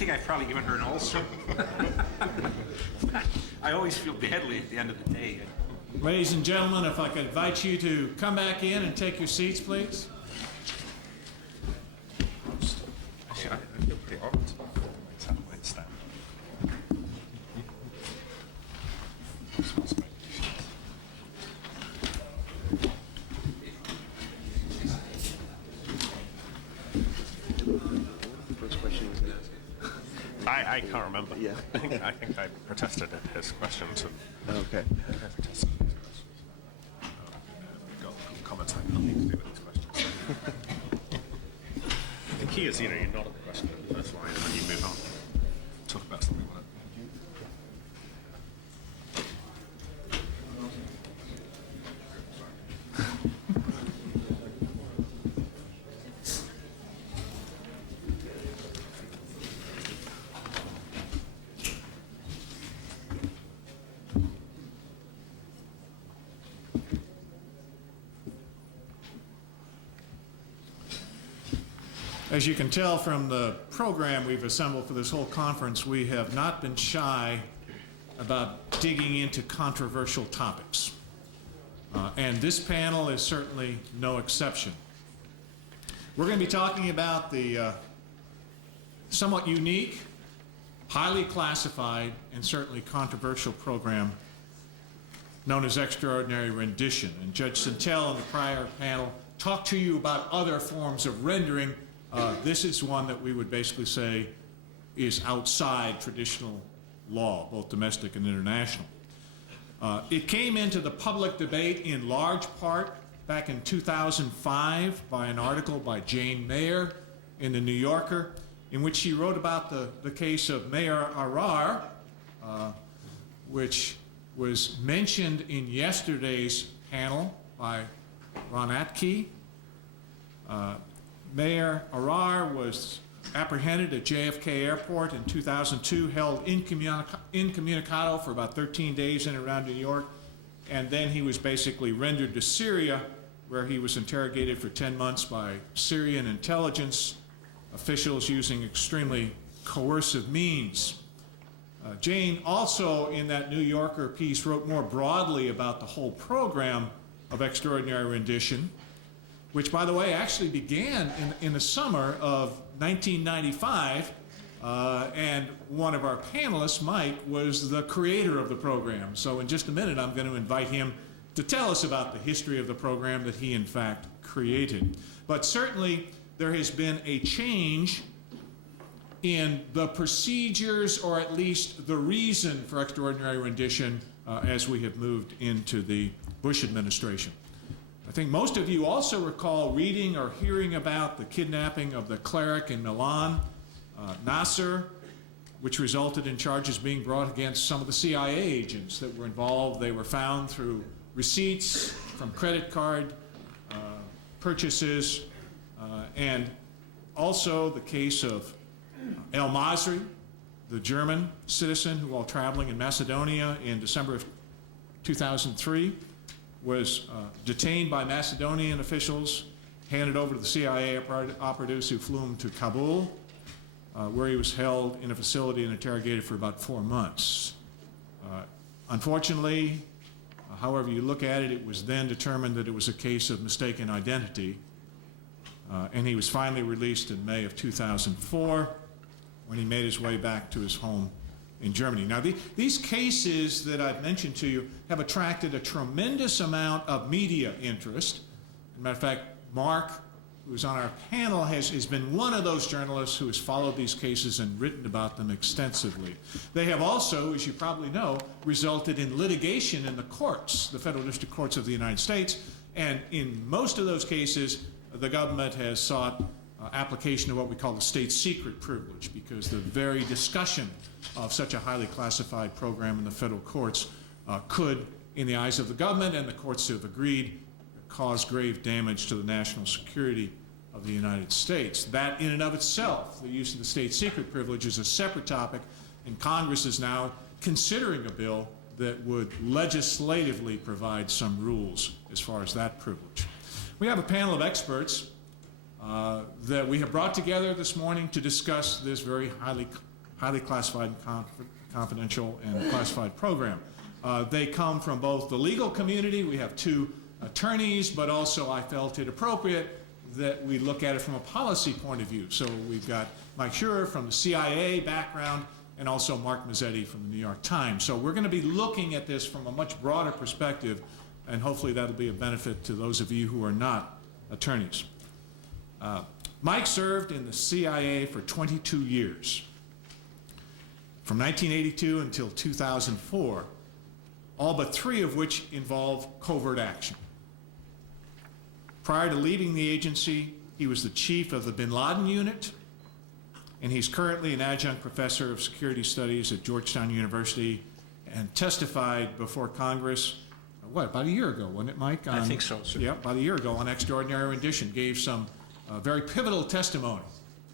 think I've probably given her an ulcer. I always feel badly at the end of the day. Ladies and gentlemen, if I could invite you to come back in and take your seats, please. I can't remember. Yeah. I think I protested at his questions. Okay. I protested at his questions. Got comments I have nothing to do with these questions. The key is, you nod at the question in the first line and then you move on. Talk about something like that. As you can tell from the program we've assembled for this whole conference, we have not been shy about digging into controversial topics. And this panel is certainly no exception. We're going to be talking about the somewhat unique, highly classified, and certainly controversial program known as Extraordinary Rendition. And Judge Santel in the prior panel talked to you about other forms of rendering. This is one that we would basically say is outside traditional law, both domestic and international. It came into the public debate in large part back in 2005 by an article by Jane Mayer in the New Yorker, in which she wrote about the case of Mayer Arar, which was mentioned in yesterday's panel by Ron Atke. Mayer Arar was apprehended at JFK Airport in 2002, held incommunicado for about 13 days in and around New York, and then he was basically rendered to Syria, where he was interrogated for 10 months by Syrian intelligence officials using extremely coercive means. Jane also, in that New Yorker piece, wrote more broadly about the whole program of Extraordinary Rendition, which, by the way, actually began in the summer of 1995, and one of our panelists, Mike, was the creator of the program. So in just a minute, I'm going to invite him to tell us about the history of the program that he, in fact, created. But certainly, there has been a change in the procedures, or at least the reason for Extraordinary Rendition as we have moved into the Bush administration. I think most of you also recall reading or hearing about the kidnapping of the cleric in Milan, Nasser, which resulted in charges being brought against some of the CIA agents that were involved. They were found through receipts from credit card purchases, and also the case of El Masri, the German citizen who, while traveling in Macedonia in December of 2003, was detained by Macedonian officials, handed over to the CIA operatives who flew him to Kabul, where he was held in a facility and interrogated for about 4 months. Unfortunately, however you look at it, it was then determined that it was a case of mistaken identity, and he was finally released in May of 2004 when he made his way back to his home in Germany. Now, these cases that I've mentioned to you have attracted a tremendous amount of media interest. As a matter of fact, Mark, who's on our panel, has been one of those journalists who has followed these cases and written about them extensively. They have also, as you probably know, resulted in litigation in the courts, the federal district courts of the United States, and in most of those cases, the government has sought application of what we call the state secret privilege, because the very discussion of such a highly classified program in the federal courts could, in the eyes of the government, and the courts have agreed, cause grave damage to the national security of the United States. That in and of itself, the use of the state secret privilege, is a separate topic, and Congress is now considering a bill that would legislatively provide some rules as far as that privilege. We have a panel of experts that we have brought together this morning to discuss this very highly highly classified and confidential and classified program. They come from both the legal community. We have 2 attorneys, but also I felt it appropriate that we look at it from a policy point of view. So we've got Mike Scheuer from the CIA background and also Mark Mazzetti from the New York Times. So we're going to be looking at this from a much broader perspective, and hopefully that'll be a benefit to those of you who are not attorneys. Mike served in the CIA for 22 years, from 1982 until 2004, all but 3 of which involved covert action. Prior to leaving the agency, he was the chief of the Bin Laden unit, and he's currently an adjunct professor of security studies at Georgetown University and testified before Congress, about a year ago, wasn't it, Mike? I think so, sir. Yeah, about a year ago on Extraordinary Rendition, gave some very pivotal testimony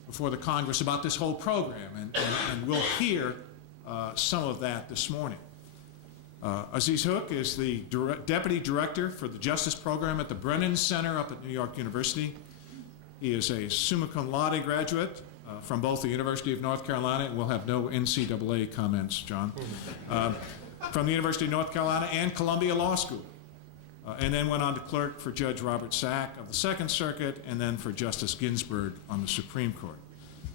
before the Congress about this whole program, and we'll hear some of that this morning. Aziz Hook is the Deputy Director for the Justice Program at the Brennan Center up at New York University. He is a summa cum laude graduate from both the University of North Carolina, and we'll have no NCAA comments, John, from the University of North Carolina and Columbia Law School, and then went on to clerk for Judge Robert Sack of the Second Circuit and then for Justice Ginsburg on the Supreme Court.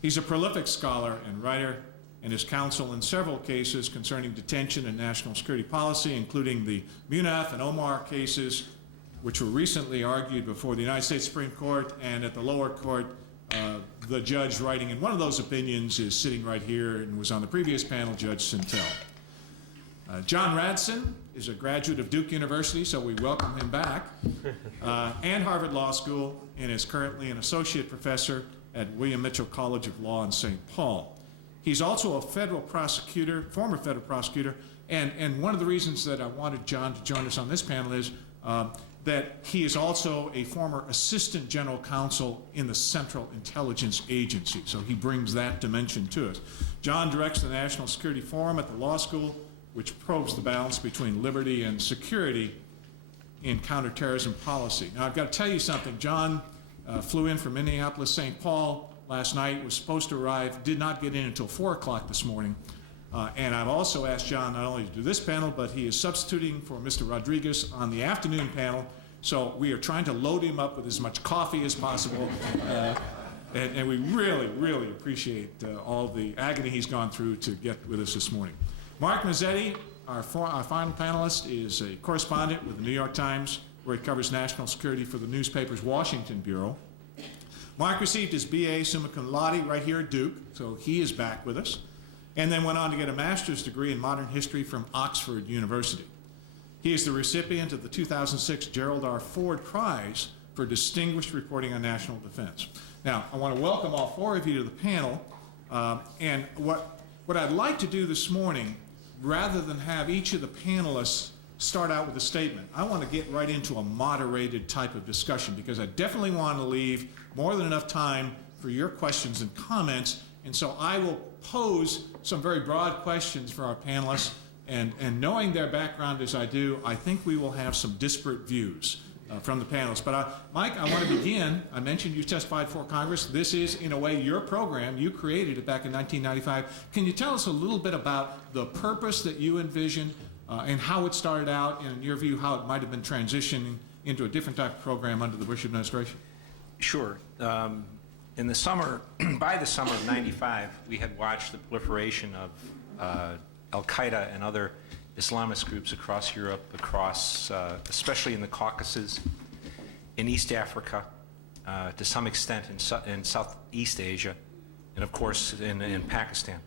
He's a prolific scholar and writer, and his counsel in several cases concerning detention and national security policy, including the Munaf and Omar cases, which were recently argued before the United States Supreme Court, and at the lower court, the judge writing in one of those opinions is sitting right here and was on the previous panel, Judge Sintel. John Radsan is a graduate of Duke University, so we welcome him back, and Harvard Law School, and is currently an associate professor at William Mitchell College of Law in St. Paul. He's also a federal prosecutor, former federal prosecutor, and one of the reasons that I wanted John to join us on this panel is that he is also a former assistant general counsel in the Central Intelligence Agency, so he brings that dimension to us. John directs the National Security Forum at the law school, which probes the balance between liberty and security in counterterrorism policy. Now, I've got to tell you something. John flew in from Minneapolis, St. Paul last night, was supposed to arrive, did not get in until 4 o'clock this morning. And I've also asked John not only to do this panel, but he is substituting for Mr. Rodriguez on the afternoon panel. So we are trying to load him up with as much coffee as possible. And we really, really appreciate all the agony he's gone through to get with us this morning. Mark Mazzetti, our final panelist, is a correspondent with the New York Times, where he covers national security for the newspaper's Washington Bureau. Mark received his BA summa cum laude right here at Duke, so he is back with us, and then went on to get a master's degree in modern history from Oxford University. He is the recipient of the 2006 Gerald R. Ford Prize for distinguished reporting on national defense. Now, I want to welcome all 4 of you to the panel, and what I'd like to do this morning, rather than have each of the panelists start out with a statement, I want to get right into a moderated type of discussion, because I definitely want to leave more than enough time for your questions and comments, and so I will pose some very broad questions for our panelists, and knowing their background as I do, I think we will have some disparate views from the panelists. But Mike, I want to begin. I mentioned you testified for Congress. This is, in a way, your program. You created it back in 1995. Can you tell us a little bit about the purpose that you envisioned and how it started out, and in your view, how it might have been transitioning into a different type of program under the Bush administration? Sure. In the summer, by the summer of '95, we had watched the proliferation of Al-Qaeda and other Islamist groups across Europe, especially in the Caucasus, in East Africa, to some extent in Southeast Asia, and of course in Pakistan.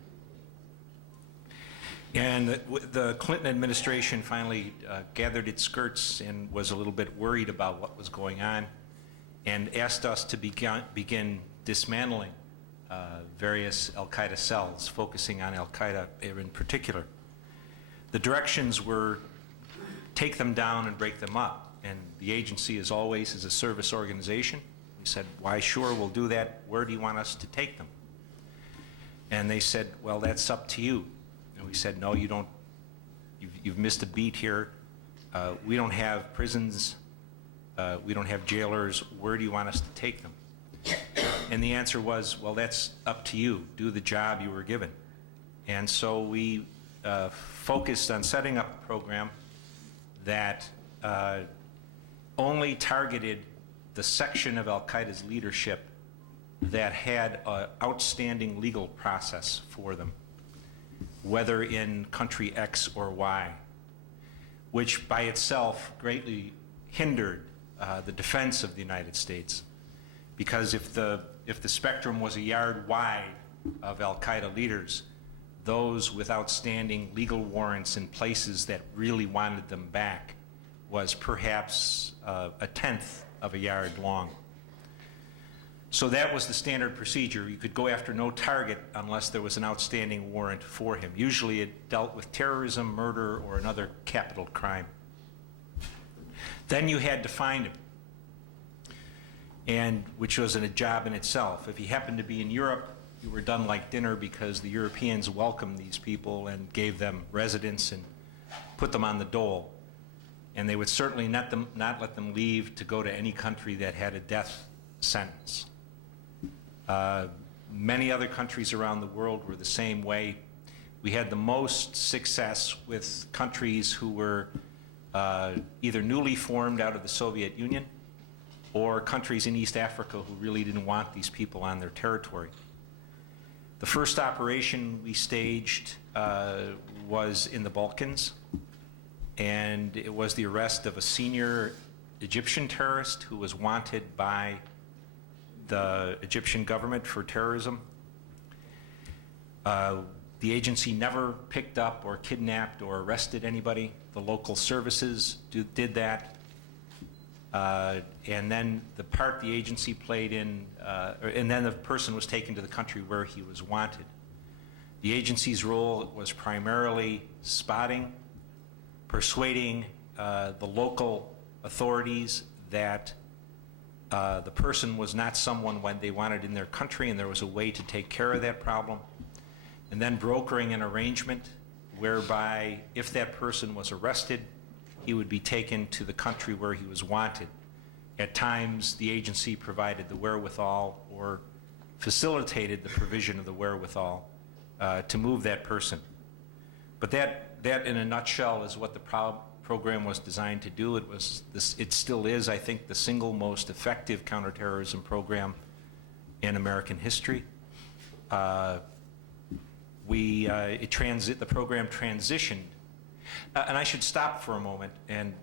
And the Clinton administration finally gathered its skirts and was a little bit worried about what was going on, and asked us to begin dismantling various Al-Qaeda cells, focusing on Al-Qaeda in particular. The directions were take them down and break them up, and the agency, as always, is a service organization. We said, why, sure, we'll do that. Where do you want us to take them? And they said, well, that's up to you. And we said, no, you don't. You've missed a beat here. We don't have prisons. We don't have jailers. Where do you want us to take them? And the answer was, well, that's up to you. Do the job you were given. And so we focused on setting up a program that only targeted the section of al-Qaeda's leadership that had an outstanding legal process for them, whether in country X or Y, which by itself greatly hindered the defense of the United States. Because if the spectrum was a yard wide of al-Qaeda leaders, those with outstanding legal warrants in places that really wanted them back was perhaps a tenth of a yard long. So that was the standard procedure. You could go after no target unless there was an outstanding warrant for him. Usually it dealt with terrorism, murder, or another capital crime. Then you had to find him, and which was a job in itself. If he happened to be in Europe, you were done like dinner, because the Europeans welcomed these people and gave them residence and put them on the dole. And they would certainly not let them leave to go to any country that had a death sentence. Many other countries around the world were the same way. We had the most success with countries who were either newly formed out of the Soviet Union or countries in East Africa who really didn't want these people on their territory. The first operation we staged was in the Balkans, and it was the arrest of a senior Egyptian terrorist who was wanted by the Egyptian government for terrorism. The agency never picked up or kidnapped or arrested anybody. The local services did that. And then the part the agency played in, and then the person was taken to the country where he was wanted. The agency's role was primarily spotting, persuading the local authorities that the person was not someone when they wanted in their country, and there was a way to take care of that problem, and then brokering an arrangement whereby if that person was arrested, he would be taken to the country where he was wanted. At times, the agency provided the wherewithal or facilitated the provision of the wherewithal to move that person. But that in a nutshell is what the program was designed to do. It still is, I think, the single most effective counterterrorism program in American history. The program transitioned, and I should stop for a moment, and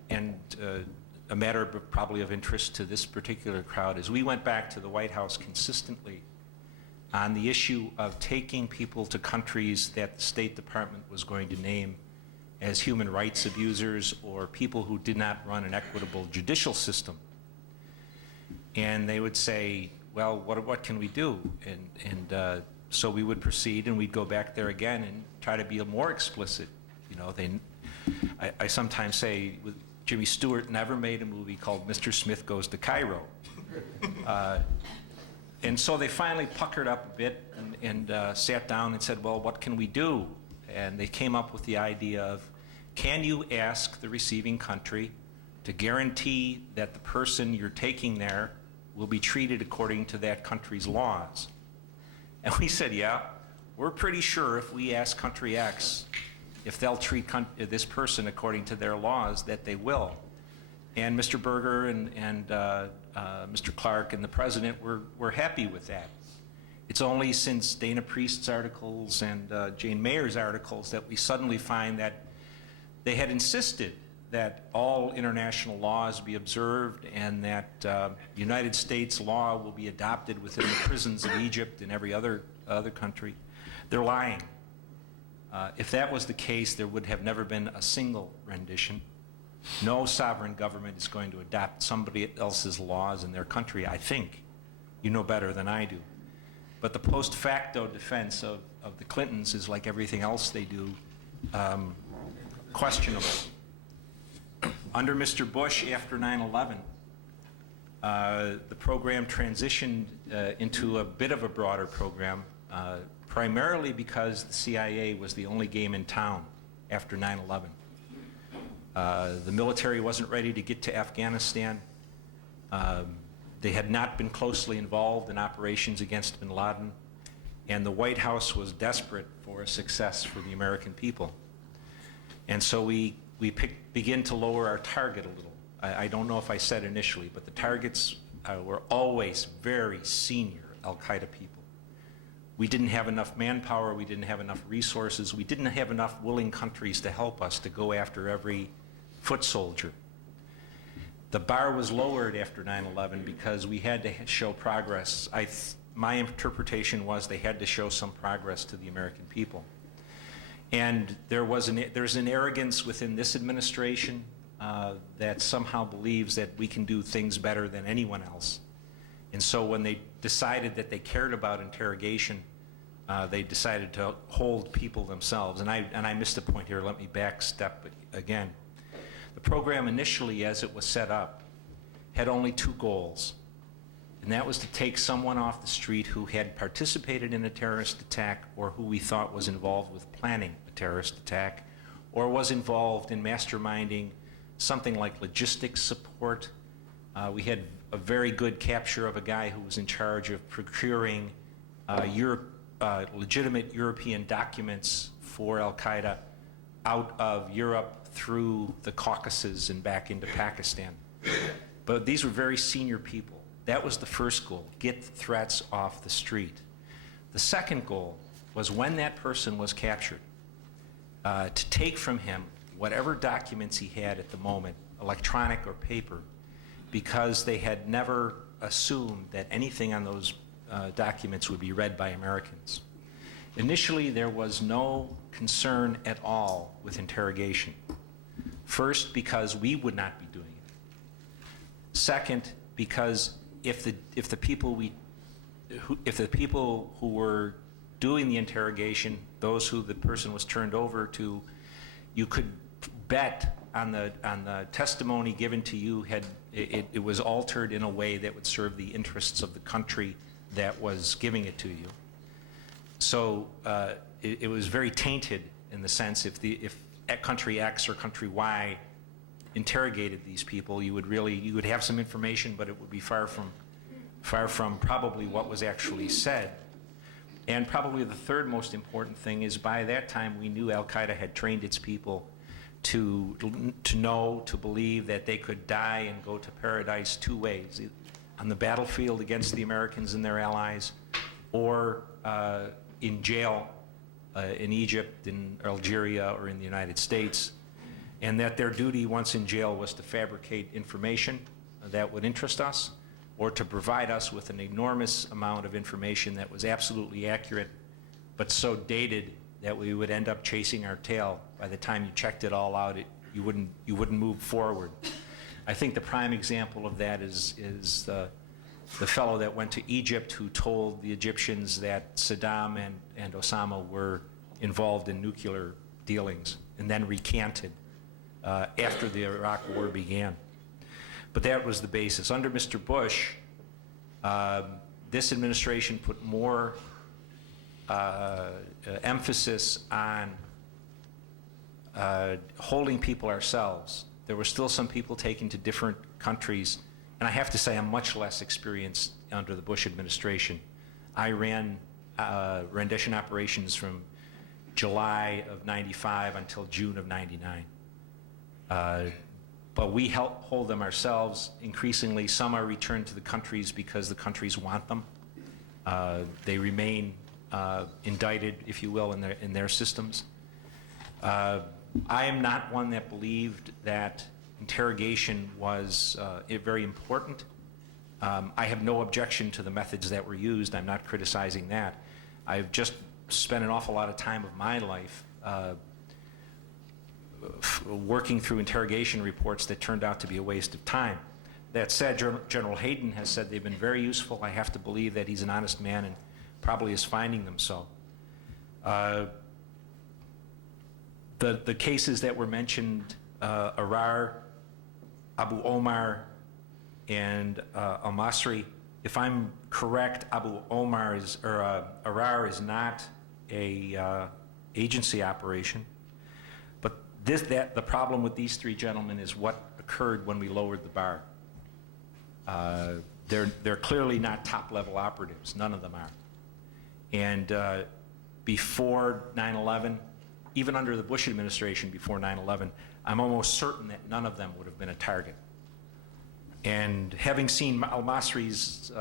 a matter probably of interest to this particular crowd is we went back to the White House consistently on the issue of taking people to countries that the State Department was going to name as human rights abusers or people who did not run an equitable judicial system. And they would say, well, what can we do? And so we would proceed, and we'd go back there again and try to be more explicit. You know, I sometimes say, Jimmy Stewart never made a movie called Mr. Smith Goes to Cairo. And so they finally puckered up a bit and sat down and said, well, what can we do? And they came up with the idea of, can you ask the receiving country to guarantee that the person you're taking there will be treated according to that country's laws? And we said, yeah, we're pretty sure if we ask country X if they'll treat this person according to their laws, that they will. And Mr. Berger and Mr. Clark and the president were happy with that. It's only since Dana Priest's articles and Jane Mayer's articles that we suddenly find that they had insisted that all international laws be observed and that United States law will be adopted within the prisons of Egypt and every other country. They're lying. If that was the case, there would have never been a single rendition. No sovereign government is going to adopt somebody else's laws in their country, I think. You know better than I do. But the post facto defense of the Clintons is, like everything else they do, questionable. Under Mr. Bush, after 9/11, the program transitioned into a bit of a broader program, primarily because the CIA was the only game in town after 9/11. The military wasn't ready to get to Afghanistan. They had not been closely involved in operations against bin Laden, and the White House was desperate for a success for the American people. And so we begin to lower our target a little. I don't know if I said initially, but the targets were always very senior al-Qaeda people. We didn't have enough manpower, we didn't have enough resources, we didn't have enough willing countries to help us to go after every foot soldier. The bar was lowered after 9/11 because we had to show progress. My interpretation was they had to show some progress to the American people. And there's an arrogance within this administration that somehow believes that we can do things better than anyone else. And so when they decided that they cared about interrogation, they decided to hold people themselves. And I missed a point here. Let me back step again. The program initially, as it was set up, had only two goals. And that was to take someone off the street who had participated in a terrorist attack or who we thought was involved with planning a terrorist attack or was involved in masterminding something like logistics support. We had a very good capture of a guy who was in charge of procuring legitimate European documents for al-Qaeda out of Europe through the Caucasus and back into Pakistan. But these were very senior people. That was the first goal, get threats off the street. The second goal was when that person was captured, to take from him whatever documents he had at the moment, electronic or paper, because they had never assumed that anything on those documents would be read by Americans. Initially, there was no concern at all with interrogation. First, because we would not be doing it. Second, because if the people who were doing the interrogation, those who the person was turned over to, you could bet on the testimony given to you it was altered in a way that would serve the interests of the country that was giving it to you. So it was very tainted in the sense if country X or country Y interrogated these people, you would have some information, but it would be far from probably what was actually said. And probably the third most important thing is by that time we knew al-Qaeda had trained its people to believe that they could die and go to paradise two ways, on the battlefield against the Americans and their allies, or in jail in Egypt, in Algeria, or in the United States, and that their duty once in jail was to fabricate information that would interest us, or to provide us with an enormous amount of information that was absolutely accurate, but so dated that we would end up chasing our tail. By the time you checked it all out, you wouldn't move forward. I think the prime example of that is the fellow that went to Egypt who told the Egyptians that Saddam and Osama were involved in nuclear dealings, and then recanted after the Iraq War began. But that was the basis. Under Mr. Bush, this administration put more emphasis on holding people ourselves. There were still some people taken to different countries, and I have to say I'm much less experienced under the Bush administration. I ran rendition operations from July of '95 until June of '99. But we hold them ourselves. Increasingly, some are returned to the countries because the countries want them. They remain indicted, if you will, in their systems. I am not one that believed that interrogation was very important. I have no objection to the methods that were used. I'm not criticizing that. I've just spent an awful lot of time of my life working through interrogation reports that turned out to be a waste of time. That said, General Hayden has said they've been very useful. I have to believe that he's an honest man and probably is finding them so. The cases that were mentioned, Arar, Abu Omar, and al-Masri, if I'm correct, Arar is not a agency operation. But the problem with these three gentlemen is what occurred when we lowered the bar. They're clearly not top-level operatives. None of them are. And before 9/11, even under the Bush administration before 9/11, I'm almost certain that none of them would have been a target. And having seen al-Masri's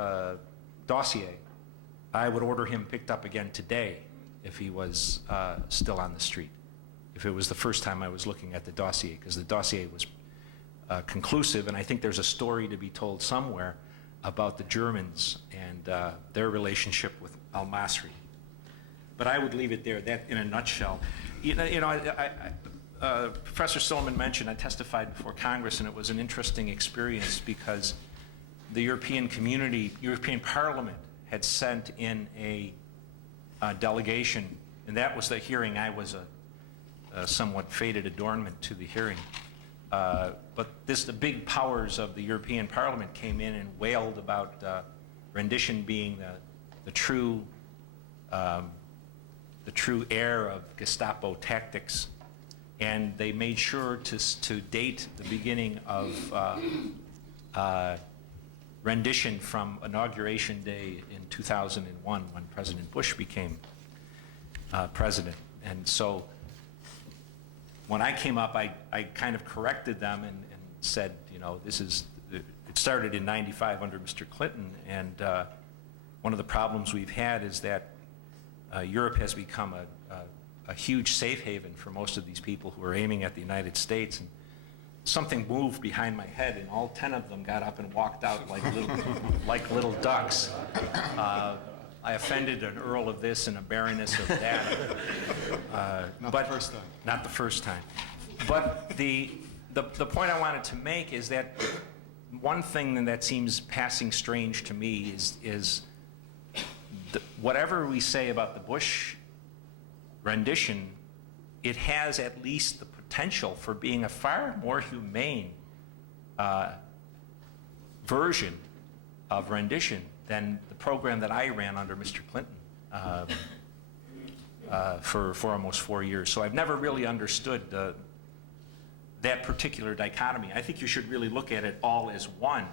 dossier, I would order him picked up again today if he was still on the street, if it was the first time I was looking at the dossier, because the dossier was conclusive, and I think there's a story to be told somewhere about the Germans and their relationship with al-Masri. But I would leave it there, that in a nutshell. Professor Silliman mentioned I testified before Congress, and it was an interesting experience because the European community, European Parliament, had sent in a delegation, and that was the hearing. I was a somewhat faded adornment to the hearing. But the big powers of the European Parliament came in and wailed about rendition being the true heir of Gestapo tactics, and they made sure to date the beginning of rendition from Inauguration Day in 2001 when President Bush became president. And so when I came up, I kind of corrected them and said, it started in '95 under Mr. Clinton, and one of the problems we've had is that Europe has become a huge safe haven for most of these people who are aiming at the United States. And something moved behind my head, and all 10 of them got up and walked out like little ducks. I offended an earl of this and a baroness of that. Not the first time. Not the first time. But the point I wanted to make is that one thing that seems passing strange to me is whatever we say about the Bush rendition, it has at least the potential for being a far more humane version of rendition than the program that I ran under Mr. Clinton for almost 4 years. So I've never really understood that particular dichotomy. I think you should really look at it all as one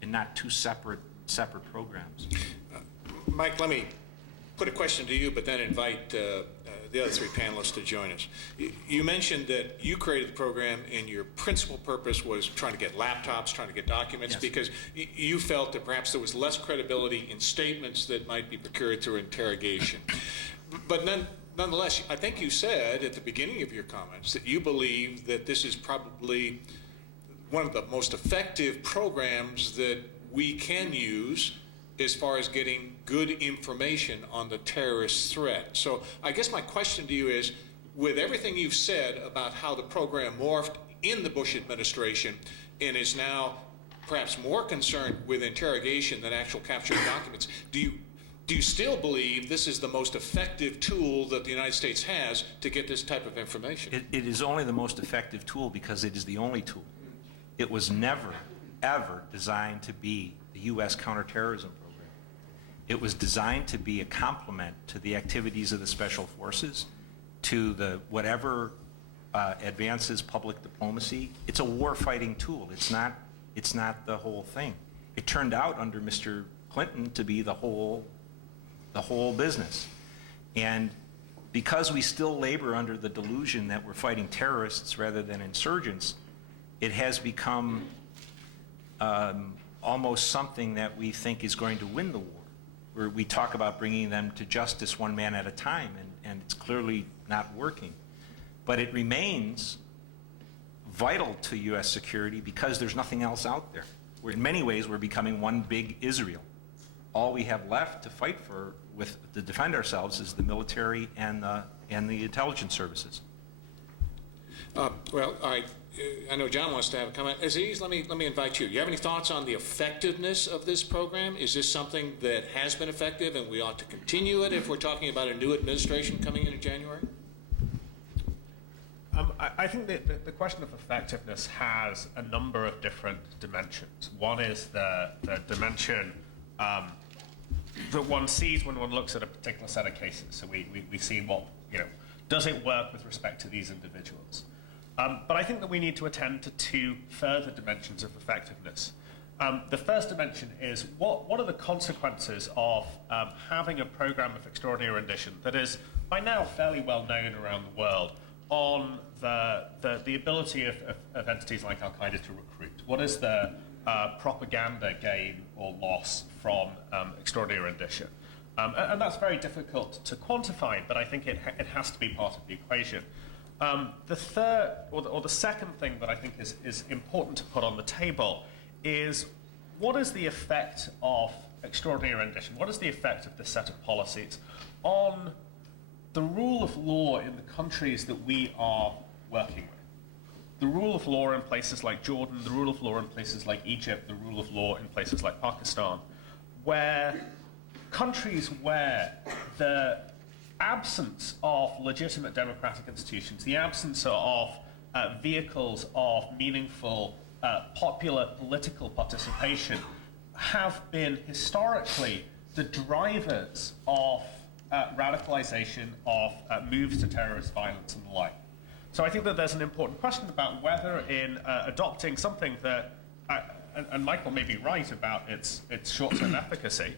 and not two separate programs. Mike, let me put a question to you, but then invite the other three panelists to join us. You mentioned that you created the program and your principal purpose was trying to get laptops, trying to get documents, yes, because you felt that perhaps there was less credibility in statements that might be procured through interrogation. But nonetheless, I think you said at the beginning of your comments that you believe that this is probably one of the most effective programs that we can use as far as getting good information on the terrorist threat. So I guess my question to you is, with everything you've said about how the program morphed in the Bush administration and is now perhaps more concerned with interrogation than actual capture of documents, do you still believe this is the most effective tool that the United States has to get this type of information? It is only the most effective tool because it is the only tool. It was never, ever designed to be the U.S. counterterrorism program. It was designed to be a complement to the activities of the special forces, to the whatever advances public diplomacy. It's a war-fighting tool. It's not the whole thing. It turned out under Mr. Clinton to be the whole business. And because we still labor under the delusion that we're fighting terrorists rather than insurgents, it has become almost something that we think is going to win the war. Where we talk about bringing them to justice one man at a time, and it's clearly not working. But it remains vital to U.S. security because there's nothing else out there. In many ways, we're becoming one big Israel. All we have left to fight for, to defend ourselves, is the military and the intelligence services. Well, I know John wants to have a comment. Aziz, let me invite you. You have any thoughts on the effectiveness of this program? Is this something that has been effective and we ought to continue it if we're talking about a new administration coming in January? I think that the question of effectiveness has a number of different dimensions. One is the dimension that one sees when one looks at a particular set of cases. So we've seen what, does it work with respect to these individuals? But I think that we need to attend to two further dimensions of effectiveness. The first dimension is what are the consequences of having a program of extraordinary rendition that is by now fairly well known around the world on the ability of entities like Al-Qaeda to recruit. What is the propaganda gain or loss from extraordinary rendition? And that's very difficult to quantify, but I think it has to be part of the equation. The third, or the second thing that I think is important to put on the table is what is the effect of extraordinary rendition? What is the effect of this set of policies on the rule of law in the countries that we are working with? The rule of law in places like Jordan, the rule of law in places like Egypt, the rule of law in places like Pakistan, where countries where the absence of legitimate democratic institutions, the absence of vehicles of meaningful popular political participation have been historically the drivers of radicalization, of moves to terrorist violence and the like. So I think that there's an important question about whether in adopting something that, and Michael may be right about its short-term efficacy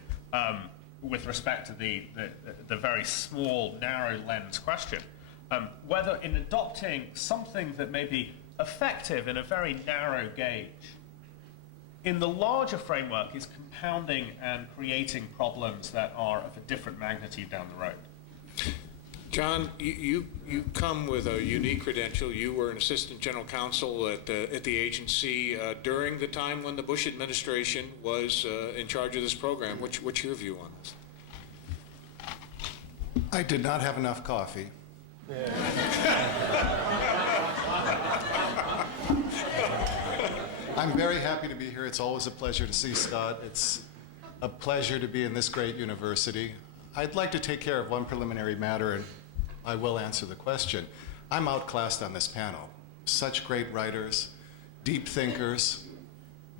with respect to the very small, narrow lens question, whether in adopting something that may be effective in a very narrow gauge, in the larger framework is compounding and creating problems that are of a different magnitude down the road. John, you come with a unique credential. You were an assistant general counsel at the agency during the time when the Bush administration was in charge of this program. What's your view on this? I did not have enough coffee. I'm very happy to be here. It's always a pleasure to see Scott. It's a pleasure to be in this great university. I'd like to take care of one preliminary matter, and I will answer the question. I'm outclassed on this panel. Such great writers, deep thinkers,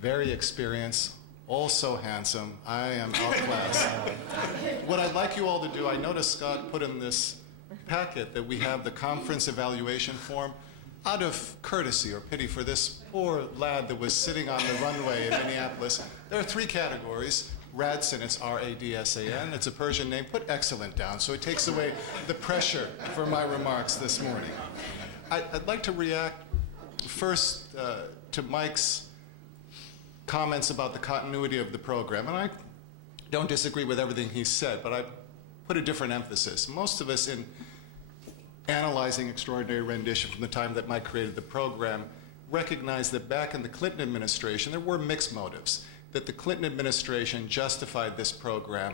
very experienced, all so handsome. I am outclassed. What I'd like you all to do, I noticed Scott put in this packet that we have the conference evaluation form. Out of courtesy or pity for this poor lad that was sitting on the runway in Minneapolis, there are 3 categories. Radsan, it's R-A-D-S-A-N. It's a Persian name. Put excellent down so it takes away the pressure for my remarks this morning. I'd like to react first to Mike's comments about the continuity of the program. And I don't disagree with everything he said, but I put a different emphasis. Most of us in analyzing extraordinary rendition from the time that Mike created the program recognize that back in the Clinton administration, there were mixed motives, that the Clinton administration justified this program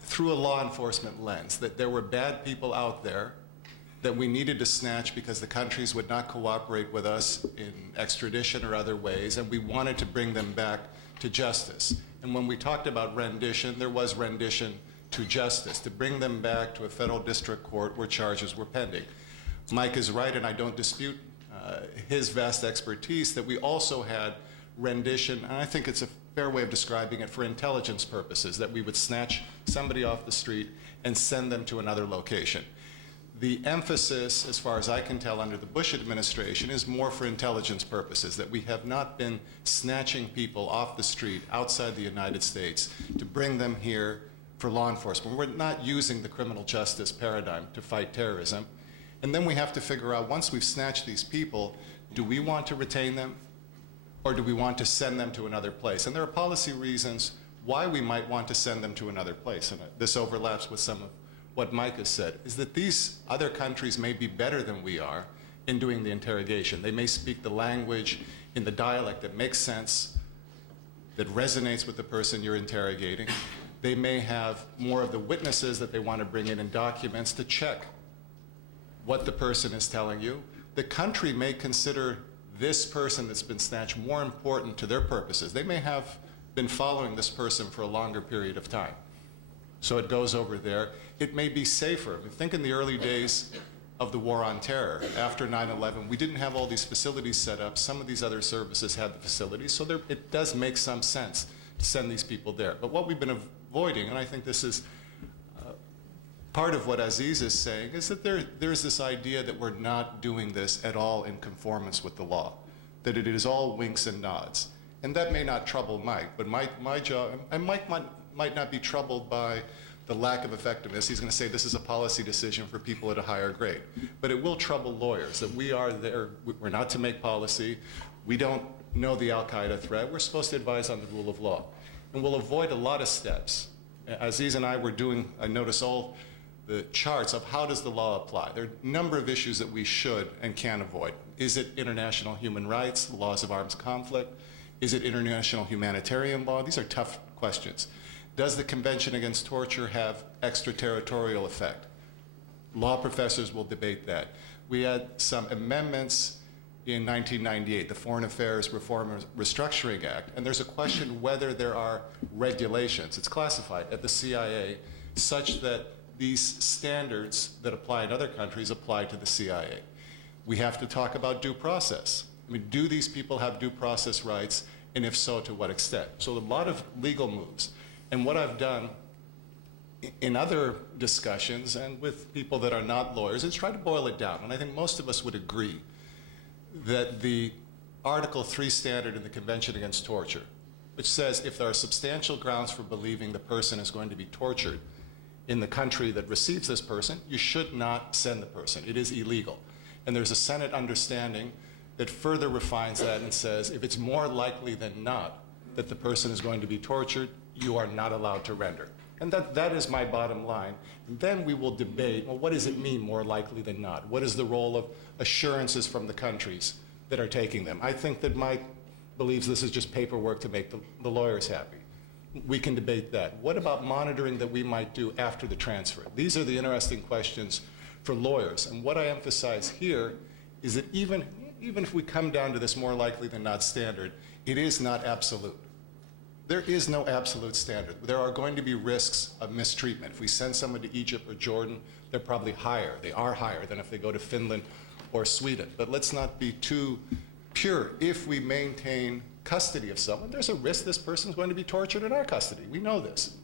through a law enforcement lens, that there were bad people out there that we needed to snatch because the countries would not cooperate with us in extradition or other ways, and we wanted to bring them back to justice. And when we talked about rendition, there was rendition to justice, to bring them back to a federal district court where charges were pending. Mike is right, and I don't dispute his vast expertise, that we also had rendition, and I think it's a fair way of describing it, for intelligence purposes, that we would snatch somebody off the street and send them to another location. The emphasis, as far as I can tell, under the Bush administration is more for intelligence purposes, that we have not been snatching people off the street outside the United States to bring them here for law enforcement. We're not using the criminal justice paradigm to fight terrorism. And then we have to figure out, once we've snatched these people, do we want to retain them or do we want to send them to another place? And there are policy reasons why we might want to send them to another place. And this overlaps with some of what Mike has said, is that these other countries may be better than we are in doing the interrogation. They may speak the language in the dialect that makes sense, that resonates with the person you're interrogating. They may have more of the witnesses that they want to bring in documents to check what the person is telling you. The country may consider this person that's been snatched more important to their purposes. They may have been following this person for a longer period of time. So it goes over there. It may be safer. I think in the early days of the war on terror, after 9/11, we didn't have all these facilities set up. Some of these other services had the facilities, so it does make some sense to send these people there. But what we've been avoiding, and I think this is part of what Aziz is saying, is that there's this idea that we're not doing this at all in conformance with the law, that it is all winks and nods. And that may not trouble Mike, but my job, and Mike might not be troubled by the lack of effectiveness. He's going to say this is a policy decision for people at a higher grade. But it will trouble lawyers that we are there, we're not to make policy, we don't know the Al-Qaeda threat, we're supposed to advise on the rule of law. And we'll avoid a lot of steps. Aziz and I were doing, I notice all the charts of how does the law apply. There are a number of issues that we should and can avoid. Is it international human rights, the laws of arms conflict? Is it international humanitarian law? These are tough questions. Does the Convention Against Torture have extraterritorial effect? Law professors will debate that. We had some amendments in 1998, the Foreign Affairs Reform and Restructuring Act, and there's a question whether there are regulations, it's classified at the CIA, such that these standards that apply in other countries apply to the CIA. We have to talk about due process. I mean, do these people have due process rights, and if so, to what extent? So a lot of legal moves. And what I've done in other discussions and with people that are not lawyers is try to boil it down. And I think most of us would agree that the Article 3 standard in the Convention Against Torture, which says if there are substantial grounds for believing the person is going to be tortured in the country that receives this person, you should not send the person. It is illegal. And there's a Senate understanding that further refines that and says if it's more likely than not that the person is going to be tortured, you are not allowed to render. And that is my bottom line. And then we will debate, well, what does it mean more likely than not? What is the role of assurances from the countries that are taking them? I think that Mike believes this is just paperwork to make the lawyers happy. We can debate that. What about monitoring that we might do after the transfer? These are the interesting questions for lawyers. And what I emphasize here is that even if we come down to this more likely than not standard, it is not absolute. There is no absolute standard. There are going to be risks of mistreatment. If we send someone to Egypt or Jordan, they're probably higher. They are higher than if they go to Finland or Sweden. But let's not be too pure. If we maintain custody of someone, there's a risk this person is going to be tortured in our custody. We know this.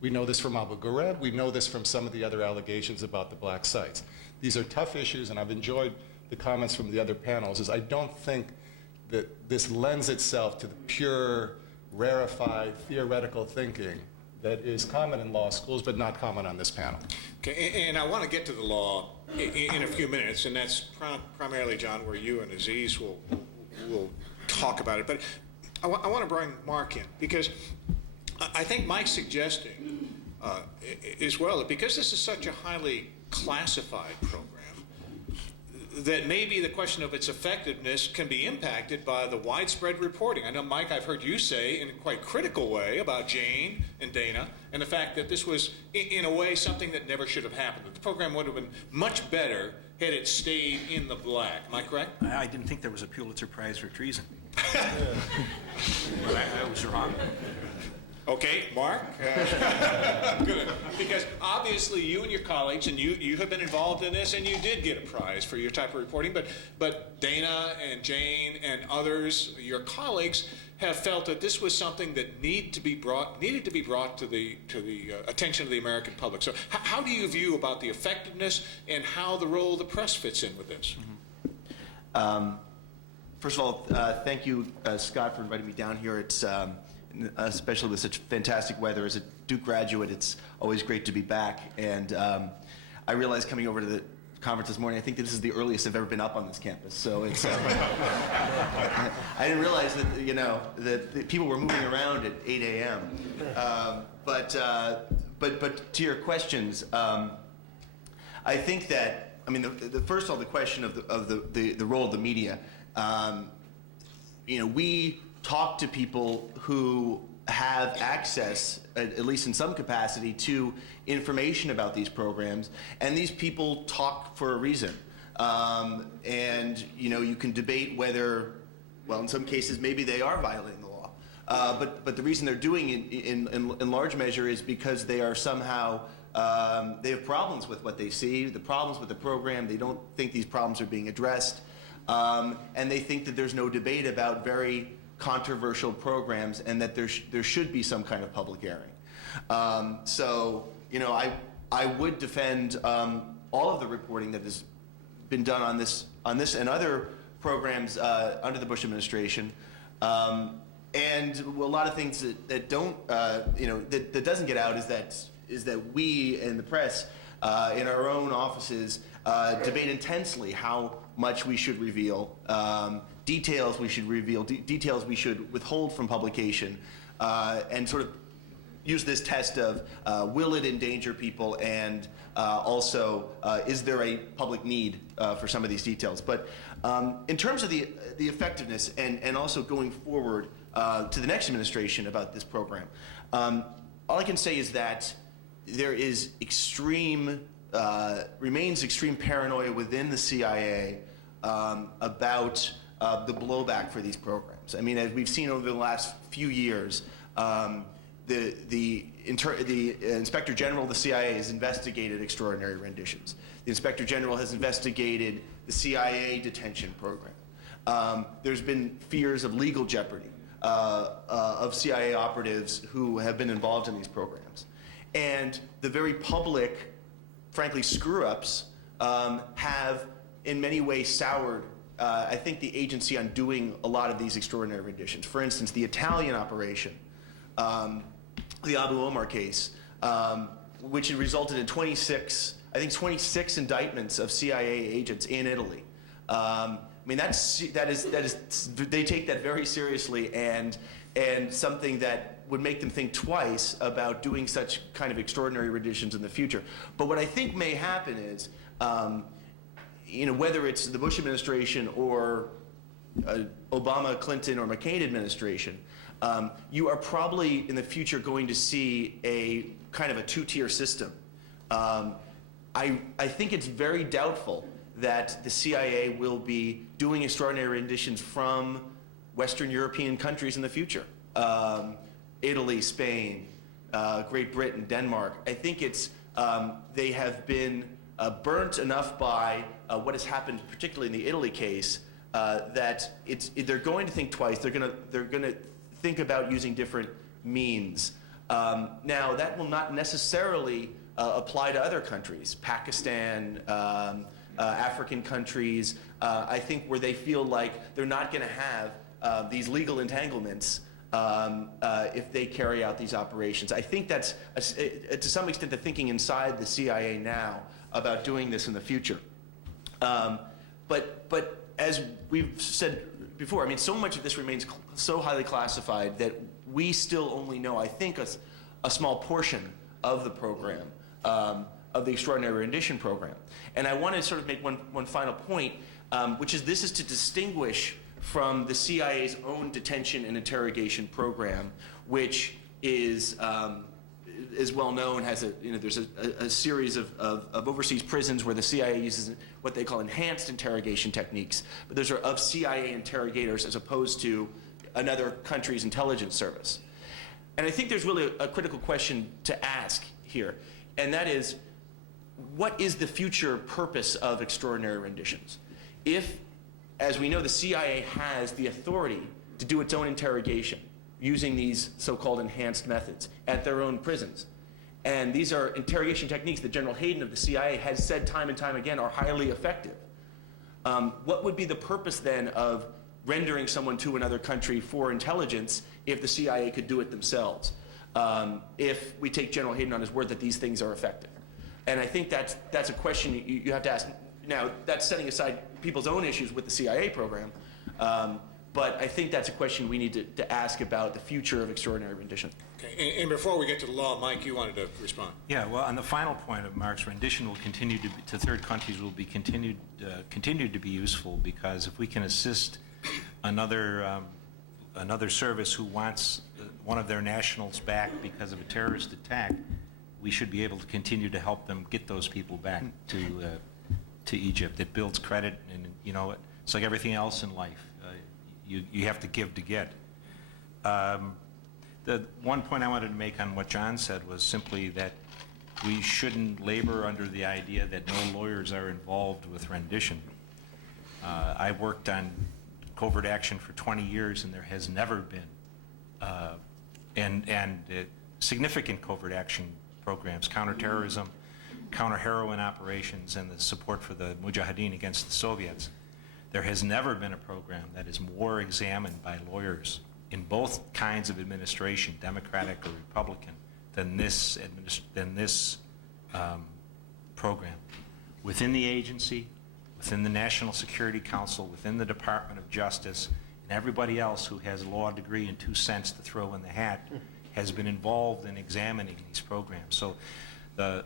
We know this from Abu Ghraib. We know this from some of the other allegations about the black sites. These are tough issues, and I've enjoyed the comments from the other panels, is I don't think that this lends itself to the pure, rarefied, theoretical thinking that is common in law schools, but not common on this panel. Okay, and I want to get to the law in a few minutes, and that's primarily, John, where you and Aziz will talk about it. But I want to bring Mark in, because I think Mike's suggesting as well that because this is such a highly classified program, that maybe the question of its effectiveness can be impacted by the widespread reporting. I know, Mike, I've heard you say in a quite critical way about Jane and Dana and the fact that this was, in a way, something that never should have happened. That the program would have been much better had it stayed in the black. Am I correct? I didn't think there was a Pulitzer Prize for treason. But I was wrong. Okay, Mark? Good. Because obviously you and your colleagues, and you have been involved in this, and you did get a prize for your type of reporting, but Dana and Jane and others, your colleagues, have felt that this was something that needed to be brought to the attention of the American public. So how do you view about the effectiveness and how the role of the press fits in with this? First of all, thank you, Scott, for inviting me down here. It's especially with such fantastic weather. As a Duke graduate, it's always great to be back. And I realized coming over to the conference this morning, I think that this is the earliest I've ever been up on this campus. So it's I didn't realize that that people were moving around at 8 a.m. But to your questions, I think that first of all, the question of the role of the media. We talk to people who have access, at least in some capacity, to information about these programs, and these people talk for a reason. And you can debate whether, well, in some cases maybe they are violating the law, but the reason they're doing it in large measure is because they are somehow they have problems with what they see, the problems with the program. They don't think these problems are being addressed, and they think that there's no debate about very controversial programs, and that there should be some kind of public airing. I would defend all of the reporting that has been done on this and other programs under the Bush administration, and a lot of things that don't that doesn't get out is that is that we in the press, in our own offices, debate intensely how much we should reveal, details we should reveal, details we should withhold from publication, and sort of use this test of will it endanger people, and also is there a public need for some of these details. But in terms of the effectiveness and also going forward to the next administration about this program, all I can say is that there is remains extreme paranoia within the CIA about the blowback for these programs. I mean, as we've seen over the last few years, the Inspector General of the CIA has investigated extraordinary renditions. The Inspector General has investigated the CIA detention program. There's been fears of legal jeopardy of CIA operatives who have been involved in these programs. And the very public, frankly, screw-ups have in many ways soured, I think, the agency on doing a lot of these extraordinary renditions. For instance, the Italian operation, the Abu Omar case, which had resulted in 26 indictments of CIA agents in Italy. I mean, that is they take that very seriously, and something that would make them think twice about doing such kind of extraordinary renditions in the future. But what I think may happen is, whether it's the Bush administration or Obama, Clinton, or McCain administration, you are probably in the future going to see a kind of a two-tier system. I think it's very doubtful that the CIA will be doing extraordinary renditions from Western European countries in the future. Italy, Spain, Great Britain, Denmark. I think it's they have been burnt enough by what has happened, particularly in the Italy case, that they're going to think twice. They're going to think about using different means. Now, that will not necessarily apply to other countries, Pakistan, African countries. I think where they feel like they're not going to have these legal entanglements if they carry out these operations. I think that's, to some extent, the thinking inside the CIA now about doing this in the future. But as we've said before, I mean, so much of this remains so highly classified that we still only know, I think, a small portion of the program, of the Extraordinary Rendition program. And I want to sort of make one final point, which is this is to distinguish from the CIA's own detention and interrogation program, which is well known, has there's a series of overseas prisons where the CIA uses what they call enhanced interrogation techniques, but those are of CIA interrogators as opposed to another country's intelligence service. And I think there's really a critical question to ask here, and that is, what is the future purpose of extraordinary renditions? If, as we know, the CIA has the authority to do its own interrogation using these so-called enhanced methods at their own prisons, and these are interrogation techniques that General Hayden of the CIA has said time and time again are highly effective, what would be the purpose then of rendering someone to another country for intelligence if the CIA could do it themselves, if we take General Hayden on his word that these things are effective? And I think that's a question you have to ask. Now, that's setting aside people's own issues with the CIA program, but I think that's a question we need to ask about the future of extraordinary rendition. Okay, and before we get to the law, Mike, you wanted to respond. Yeah, well, on the final point of Mark's, rendition will continue to third countries will be continued to be useful, because if we can assist another service who wants one of their nationals back because of a terrorist attack, we should be able to continue to help them get those people back to Egypt. It builds credit, and it's like everything else in life. You have to give to get. The one point I wanted to make on what John said was simply that we shouldn't labor under the idea that no lawyers are involved with rendition. I worked on covert action for 20 years, and there has never been significant covert action programs, counterterrorism, counter-heroin operations, and the support for the Mujahideen against the Soviets. There has never been a program that is more examined by lawyers in both kinds of administration, Democratic or Republican, than this program. Within the agency, within the National Security Council, within the Department of Justice, and everybody else who has a law degree and 2 cents to throw in the hat has been involved in examining these programs. So the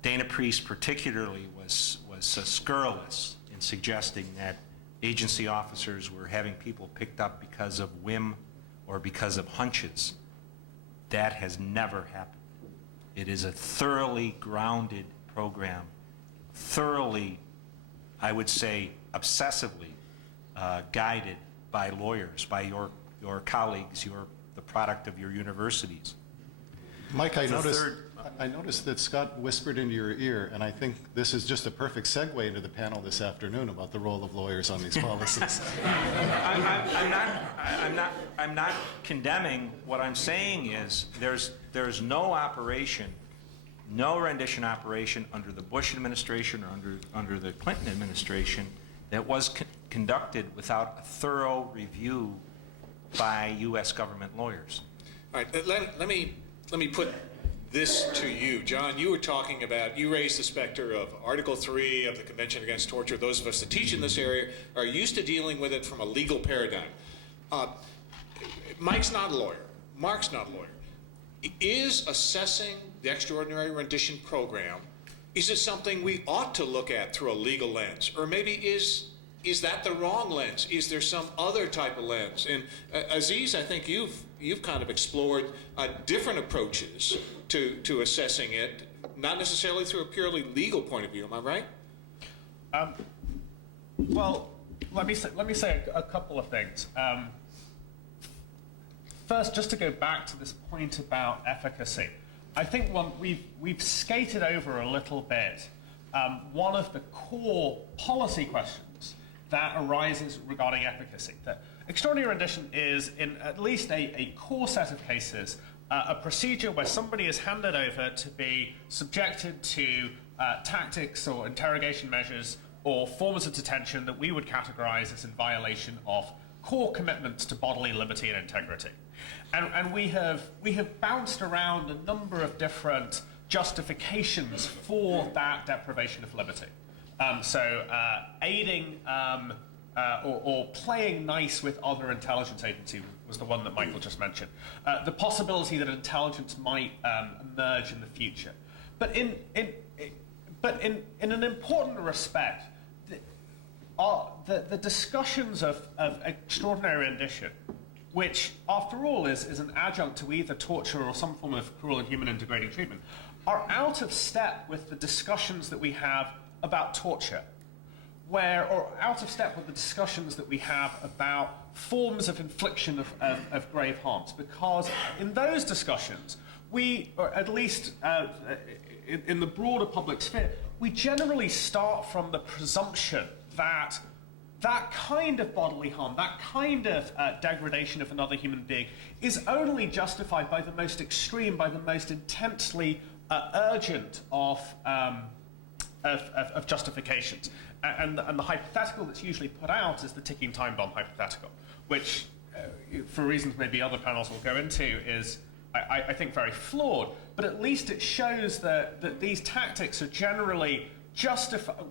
Dana Priest particularly was scurrilous in suggesting that agency officers were having people picked up because of whim or because of hunches. That has never happened. It is a thoroughly grounded program, thoroughly, I would say, obsessively guided by lawyers, by your colleagues, the product of your universities. Mike, I noticed that Scott whispered into your ear, and I think this is just a perfect segue into the panel this afternoon about the role of lawyers on these policies. I'm not condemning. What I'm saying is there's no operation, no rendition operation under the Bush administration or under the Clinton administration that was conducted without a thorough review by U.S. government lawyers. All right, let me put this to you. John, you were talking about, you raised the specter of Article 3 of the Convention Against Torture. Those of us that teach in this area are used to dealing with it from a legal paradigm. Mike's not a lawyer. Mark's not a lawyer. Is assessing the extraordinary rendition program, is it something we ought to look at through a legal lens? Or maybe is that the wrong lens? Is there some other type of lens? And Aziz, I think you've kind of explored different approaches to assessing it, not necessarily through a purely legal point of view. Am I right? Well, let me say a couple of things. First, just to go back to this point about efficacy, I think we've skated over a little bit one of the core policy questions that arises regarding efficacy. That extraordinary rendition is, in at least a core set of cases, a procedure where somebody is handed over to be subjected to tactics or interrogation measures or forms of detention that we would categorize as in violation of core commitments to bodily liberty and integrity. And we have bounced around a number of different justifications for that deprivation of liberty. Aiding or playing nice with other intelligence agencies was the one that Michael just mentioned. The possibility that intelligence might emerge in the future. But in an important respect, the discussions of extraordinary rendition, which after all is an adjunct to either torture or some form of cruel and human degrading treatment, are out of step with the discussions that we have about torture, or out of step with the discussions that we have about forms of infliction of grave harms. Because in those discussions, we, or at least in the broader public sphere, we generally start from the presumption that that kind of bodily harm, that kind of degradation of another human being is only justified by the most extreme, by the most intensely urgent of justifications. And the hypothetical that's usually put out is the ticking time bomb hypothetical, which, for reasons maybe other panels will go into, is, I think, very flawed. But at least it shows that these tactics are generally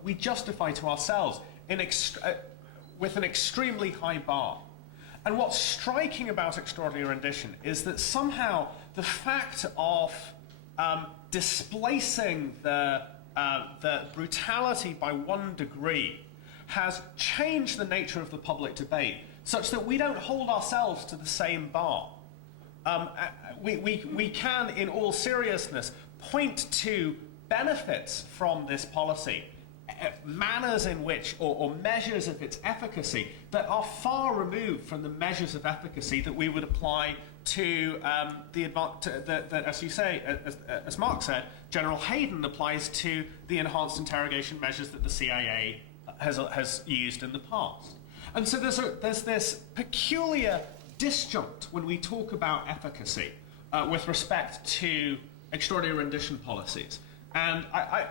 we justify to ourselves with an extremely high bar. And what's striking about extraordinary rendition is that somehow the fact of displacing the brutality by 1 degree has changed the nature of the public debate, such that we don't hold ourselves to the same bar. We can, in all seriousness, point to benefits from this policy, manners in which, or measures of its efficacy that are far removed from the measures of efficacy that we would apply to as you say, as Mark said, General Hayden applies to the enhanced interrogation measures that the CIA has used in the past. And so there's this peculiar disjunct when we talk about efficacy with respect to extraordinary rendition policies. And I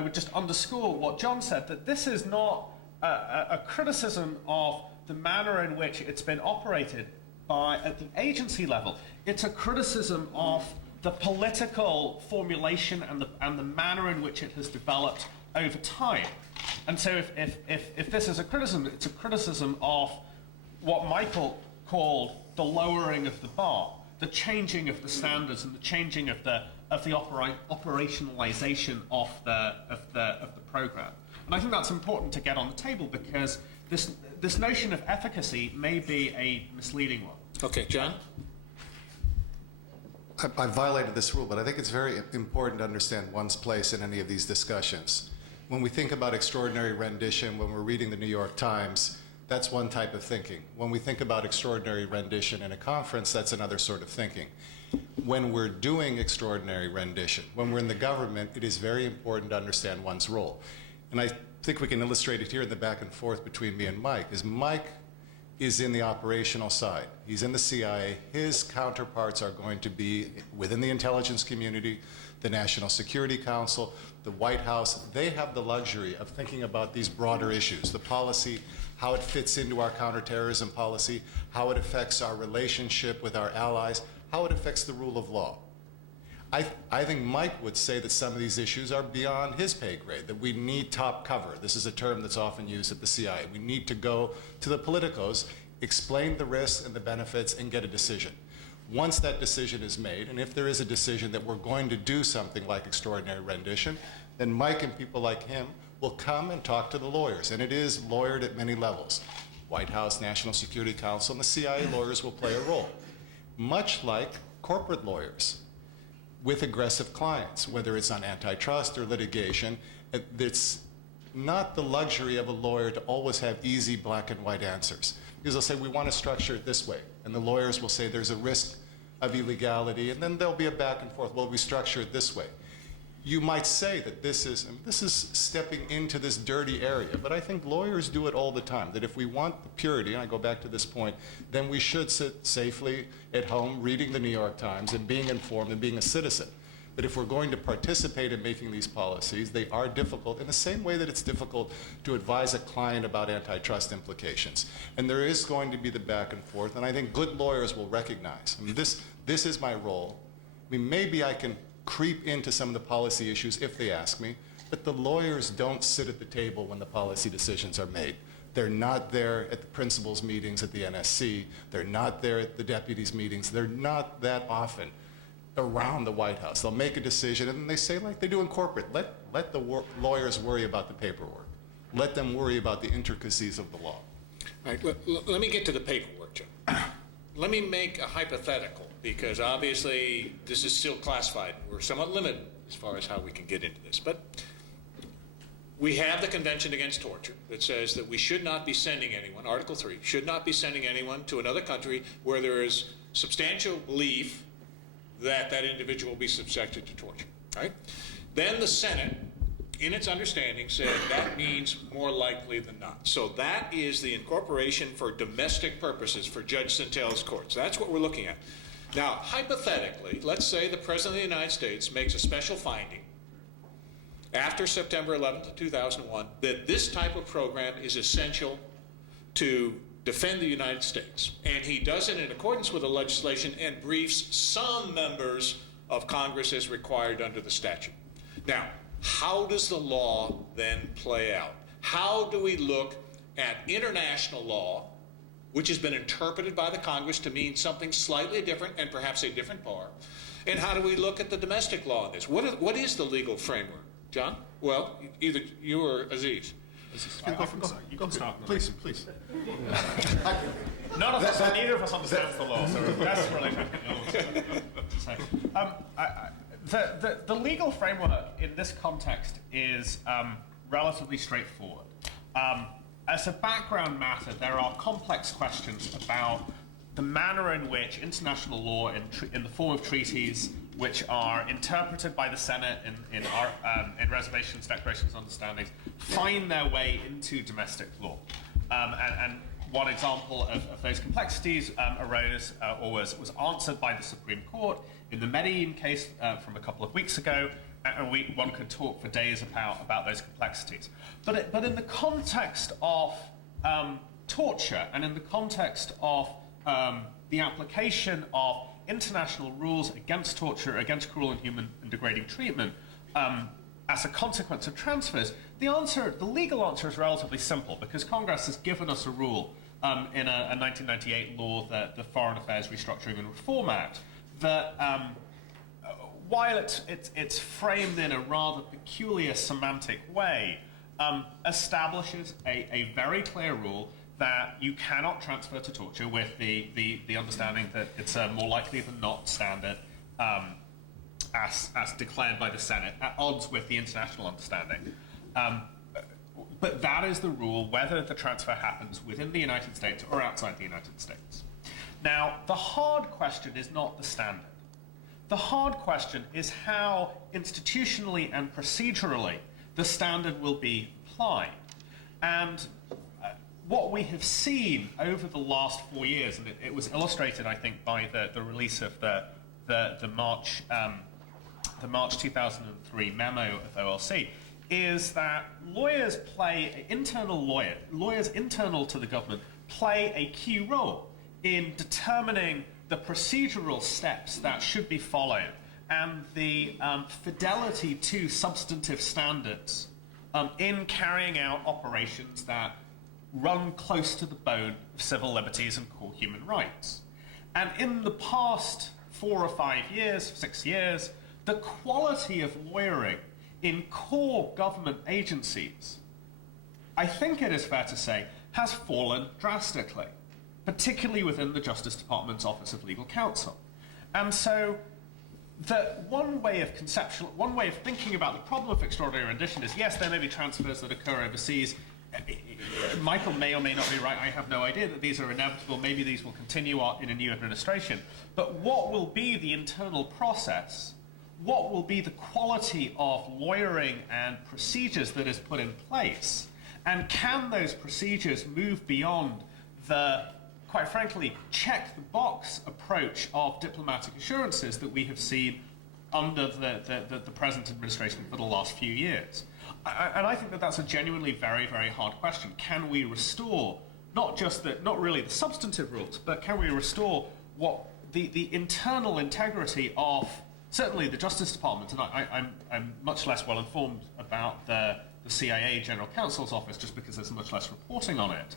would just underscore what John said, that this is not a criticism of the manner in which it's been operated at the agency level. It's a criticism of the political formulation and the manner in which it has developed over time. And so if this is a criticism, it's a criticism of what Michael called the lowering of the bar, the changing of the standards and the changing of the operationalization of the program. And I think that's important to get on the table because this notion of efficacy may be a misleading one. Okay, John? I violated this rule, but I think it's very important to understand one's place in any of these discussions. When we think about extraordinary rendition, when we're reading the New York Times, that's one type of thinking. When we think about extraordinary rendition in a conference, that's another sort of thinking. When we're doing extraordinary rendition, when we're in the government, it is very important to understand one's role. And I think we can illustrate it here in the back and forth between me and Mike, is Mike is in the operational side. He's in the CIA. His counterparts are going to be within the intelligence community, the National Security Council, the White House. They have the luxury of thinking about these broader issues, the policy, how it fits into our counterterrorism policy, how it affects our relationship with our allies, how it affects the rule of law. I think Mike would say that some of these issues are beyond his pay grade, that we need top cover. This is a term that's often used at the CIA. We need to go to the politicos, explain the risks and the benefits, and get a decision. Once that decision is made, and if there is a decision that we're going to do something like extraordinary rendition, then Mike and people like him will come and talk to the lawyers, and it is lawyered at many levels. White House, National Security Council, and the CIA lawyers will play a role, much like corporate lawyers with aggressive clients, whether it's on antitrust or litigation. It's not the luxury of a lawyer to always have easy black and white answers. Because they'll say, we want to structure it this way. And the lawyers will say there's a risk of illegality, and then there'll be a back and forth. Well, we structure it this way. You might say that this is stepping into this dirty area, but I think lawyers do it all the time, that if we want the purity, and I go back to this point, then we should sit safely at home reading the New York Times and being informed and being a citizen. But if we're going to participate in making these policies, they are difficult in the same way that it's difficult to advise a client about antitrust implications. And there is going to be the back and forth, and I think good lawyers will recognize. I mean, this is my role. I mean, maybe I can creep into some of the policy issues if they ask me, but the lawyers don't sit at the table when the policy decisions are made. They're not there at the principals' meetings at the NSC. They're not there at the deputies' meetings. They're not that often around the White House. They'll make a decision, and they say, like they do in corporate, let the lawyers worry about the paperwork. Let them worry about the intricacies of the law. All right, let me get to the paperwork, John. Let me make a hypothetical, because obviously this is still classified. We're somewhat limited as far as how we can get into this. But we have the Convention Against Torture that says that we should not be sending anyone, Article 3, should not be sending anyone to another country where there is substantial belief that that individual will be subjected to torture, right? Then the Senate, in its understanding, said that means more likely than not. So that is the incorporation for domestic purposes for Judge Sintel's courts. That's what we're looking at. Now, hypothetically, let's say the President of the United States makes a special finding after September 11th of 2001 that this type of program is essential to defend the United States. And he does it in accordance with the legislation and briefs some members of Congress as required under the statute. Now, how does the law then play out? How do we look at international law, which has been interpreted by the Congress to mean something slightly different and perhaps a different bar? And how do we look at the domestic law in this? What is the legal framework? John? Well, either you or Aziz. You can start. Please. Neither of us understands the law, so that's really the legal framework in this context is relatively straightforward. As a background matter, there are complex questions about the manner in which international law in the form of treaties, which are interpreted by the Senate in reservations, declarations, understandings, find their way into domestic law. And one example of those complexities arose or was answered by the Supreme Court in the Medellin case from a couple of weeks ago, and one could talk for days about those complexities. But in the context of torture and in the context of the application of international rules against torture, against cruel, inhuman, and degrading treatment as a consequence of transfers, the legal answer is relatively simple, because Congress has given us a rule in a 1998 law, the Foreign Affairs Restructuring and Reform Act, that while it's framed in a rather peculiar semantic way, establishes a very clear rule that you cannot transfer to torture, with the understanding that it's more likely than not standard as declared by the Senate, at odds with the international understanding. But that is the rule, whether the transfer happens within the United States or outside the United States. Now, the hard question is not the standard. The hard question is how institutionally and procedurally the standard will be applied. And what we have seen over the last 4 years, and it was illustrated, I think, by the release of the March 2003 memo of OLC, is that lawyers internal to the government play a key role in determining the procedural steps that should be followed and the fidelity to substantive standards in carrying out operations that run close to the bone of civil liberties and core human rights. And in the past 4 or 5 years, 6 years, the quality of lawyering in core government agencies, I think it is fair to say, has fallen drastically, particularly within the Justice Department's Office of Legal Counsel. And so one way of thinking about the problem of extraordinary rendition is, yes, there may be transfers that occur overseas. Michael may or may not be right. I have no idea that these are inevitable. Maybe these will continue in a new administration. But what will be the internal process? What will be the quality of lawyering and procedures that is put in place? And can those procedures move beyond the, quite frankly, check-the-box approach of diplomatic assurances that we have seen under the present administration for the last few years? And I think that that's a genuinely very, very hard question. Can we restore not really the substantive rules, but can we restore what the internal integrity of certainly the Justice Department? And I'm much less well informed about the CIA General Counsel's office, just because there's much less reporting on it.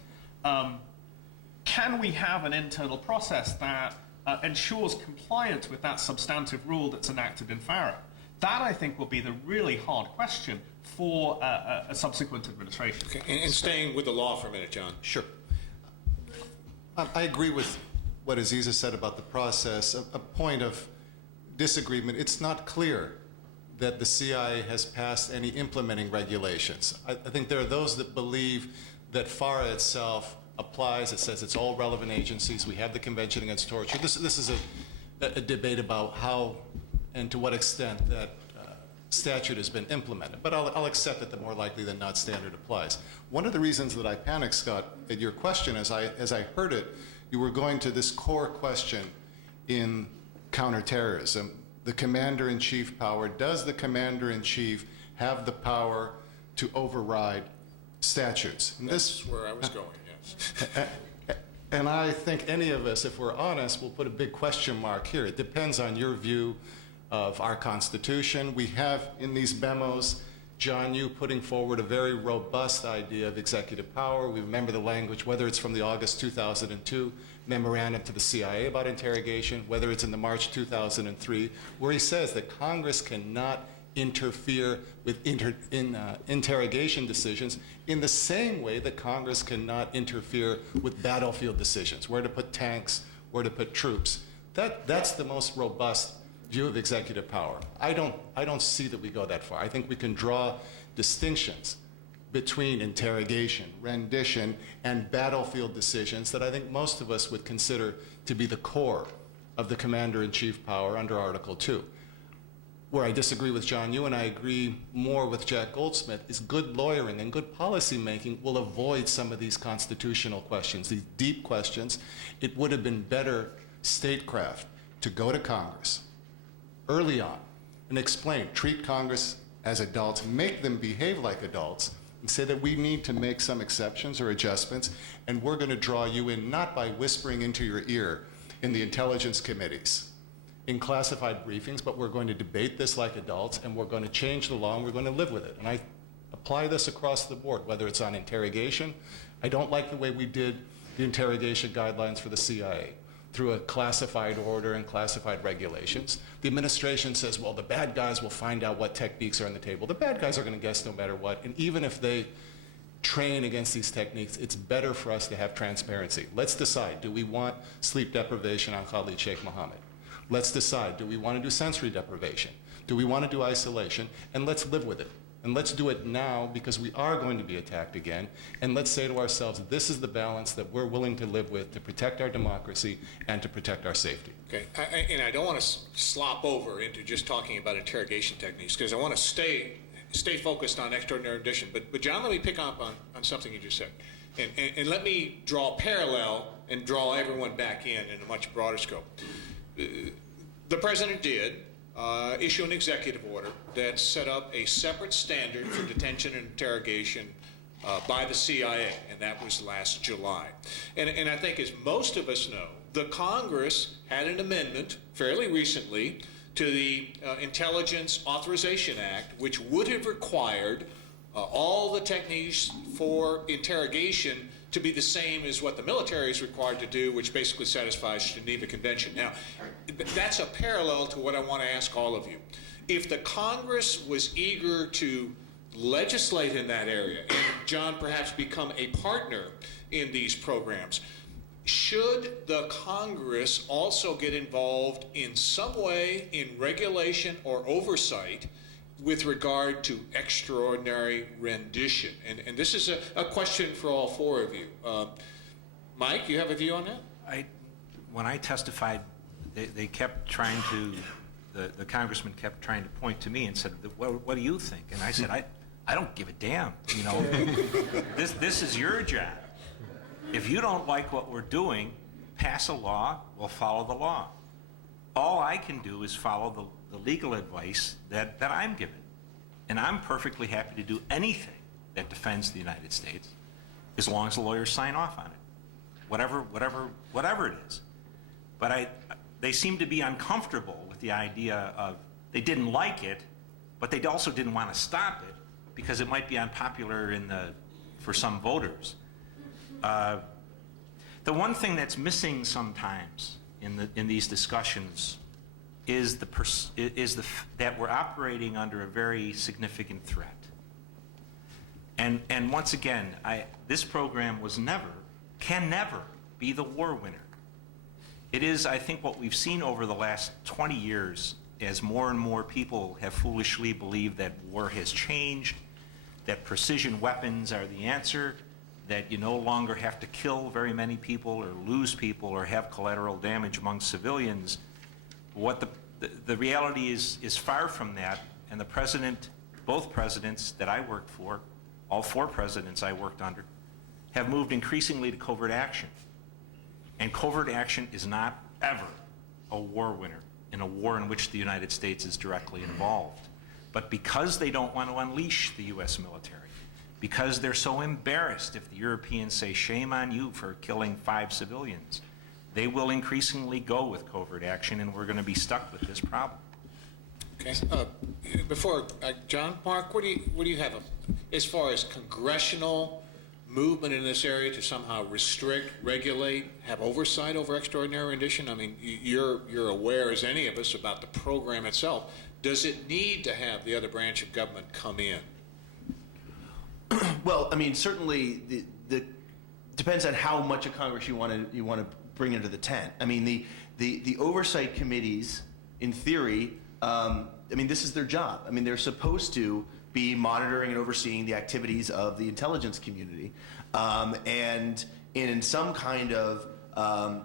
Can we have an internal process that ensures compliance with that substantive rule that's enacted in FARA? That, I think, will be the really hard question for a subsequent administration. Okay. And staying with the law for a minute, John. Sure. I agree with what Aziz has said about the process. A point of disagreement, it's not clear that the CIA has passed any implementing regulations. I think there are those that believe that FARA itself applies. It says it's all relevant agencies. We have the Convention Against Torture. This is a debate about how and to what extent that statute has been implemented. But I'll accept that the more likely than not standard applies. One of the reasons that I panicked, Scott, at your question, as I heard it, you were going to this core question in counterterrorism, the commander-in-chief power. Does the commander-in-chief have the power to override statutes? And That's where I was going, yes. And I think any of us, if we're honest, will put a big question mark here. It depends on your view of our Constitution. We have in these memos, John, you putting forward a very robust idea of executive power. We remember the language, whether it's from the August 2002 memorandum to the CIA about interrogation, whether it's in the March 2003, where he says that Congress cannot interfere with interrogation decisions in the same way that Congress cannot interfere with battlefield decisions, where to put tanks, where to put troops. That's the most robust view of executive power. I don't see that we go that far. I think we can draw distinctions between interrogation, rendition, and battlefield decisions that I think most of us would consider to be the core of the commander-in-chief power under Article 2. Where I disagree with John Yoo, and I agree more with Jack Goldsmith, is good lawyering and good policy making will avoid some of these constitutional questions, these deep questions. It would have been better statecraft to go to Congress early on and explain, treat Congress as adults, make them behave like adults, and say that we need to make some exceptions or adjustments, and we're going to draw you in not by whispering into your ear in the intelligence committees, in classified briefings, but we're going to debate this like adults, and we're going to change the law, and we're going to live with it. And I apply this across the board, whether it's on interrogation. I don't like the way we did the interrogation guidelines for the CIA through a classified order and classified regulations. The administration says, well, the bad guys will find out what techniques are on the table. The bad guys are going to guess no matter what, and even if they train against these techniques, it's better for us to have transparency. Let's decide, do we want sleep deprivation on Khalid Sheikh Mohammed? Let's decide, do we want to do sensory deprivation? Do we want to do isolation? And let's live with it. And let's do it now, because we are going to be attacked again. And let's say to ourselves, this is the balance that we're willing to live with to protect our democracy and to protect our safety. Okay, and I don't want to slop over into just talking about interrogation techniques, because I want to stay focused on extraordinary rendition. But John, let me pick up on something you just said. And let me draw a parallel and draw everyone back in a much broader scope. The president did issue an executive order that set up a separate standard for detention and interrogation by the CIA, and that was last July. And I think, as most of us know, the Congress had an amendment fairly recently to the Intelligence Authorization Act, which would have required all the techniques for interrogation to be the same as what the military is required to do, which basically satisfies the Geneva Convention. Now, that's a parallel to what I want to ask all of you. If the Congress was eager to legislate in that area, and John, perhaps become a partner in these programs, should the Congress also get involved in some way in regulation or oversight with regard to extraordinary rendition? And this is a question for all four of you. Mike, you have a view on that? When I testified, they kept trying to, the congressman kept trying to point to me and said, what do you think? And I said, I don't give a damn. You know, this is your job. If you don't like what we're doing, pass a law, we'll follow the law. All I can do is follow the legal advice that I'm given. And I'm perfectly happy to do anything that defends the United States, as long as the lawyers sign off on it, whatever it is. But they seem to be uncomfortable with the idea of, they didn't like it, but they also didn't want to stop it because it might be unpopular for some voters. The one thing that's missing sometimes in these discussions is that we're operating under a very significant threat. And once again, this program can never be the war winner. It is, I think, what we've seen over the last 20 years, as more and more people have foolishly believed that war has changed, that precision weapons are the answer, that you no longer have to kill very many people or lose people or have collateral damage among civilians. What the reality is far from that, and both presidents that I worked for, all four presidents I worked under, have moved increasingly to covert action. And covert action is not ever a war winner in a war in which the United States is directly involved. But because they don't want to unleash the U.S. military, because they're so embarrassed if the Europeans say, shame on you for killing 5 civilians, they will increasingly go with covert action, and we're going to be stuck with this problem. Okay. Before John, Mark, what do you have as far as congressional movement in this area to somehow restrict, regulate, have oversight over extraordinary rendition? I mean, you're aware as any of us about the program itself. Does it need to have the other branch of government come in? Well, I mean, certainly the depends on how much of Congress you want to bring into the tent. I mean, the oversight committees, in theory, I mean, this is their job. I mean, they're supposed to be monitoring and overseeing the activities of the intelligence community, and in some kind of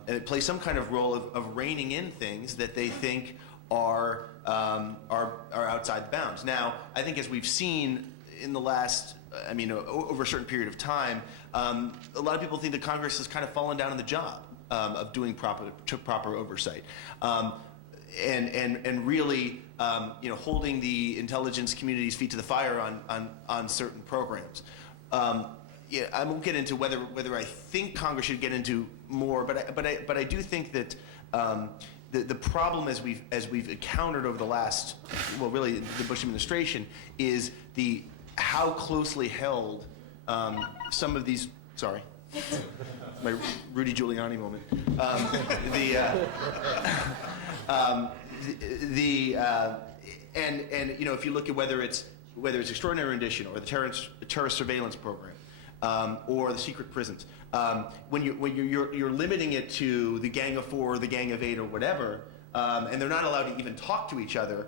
it plays some kind of role of reining in things that they think are outside the bounds. Now, I think as we've seen in the last, I mean, over a certain period of time, a lot of people think that Congress has kind of fallen down on the job of doing proper oversight, and really, holding the intelligence community's feet to the fire on certain programs. Yeah, I won't get into whether I think Congress should get into more, but I do think that the problem as we've encountered over the last, well, really the Bush administration, is how closely held some of these. Sorry, my Rudy Giuliani moment. And you know, if you look at whether it's extraordinary rendition or the terrorist surveillance program. Or the secret prisons. When you're limiting it to the Gang of Four or the Gang of Eight or whatever, and they're not allowed to even talk to each other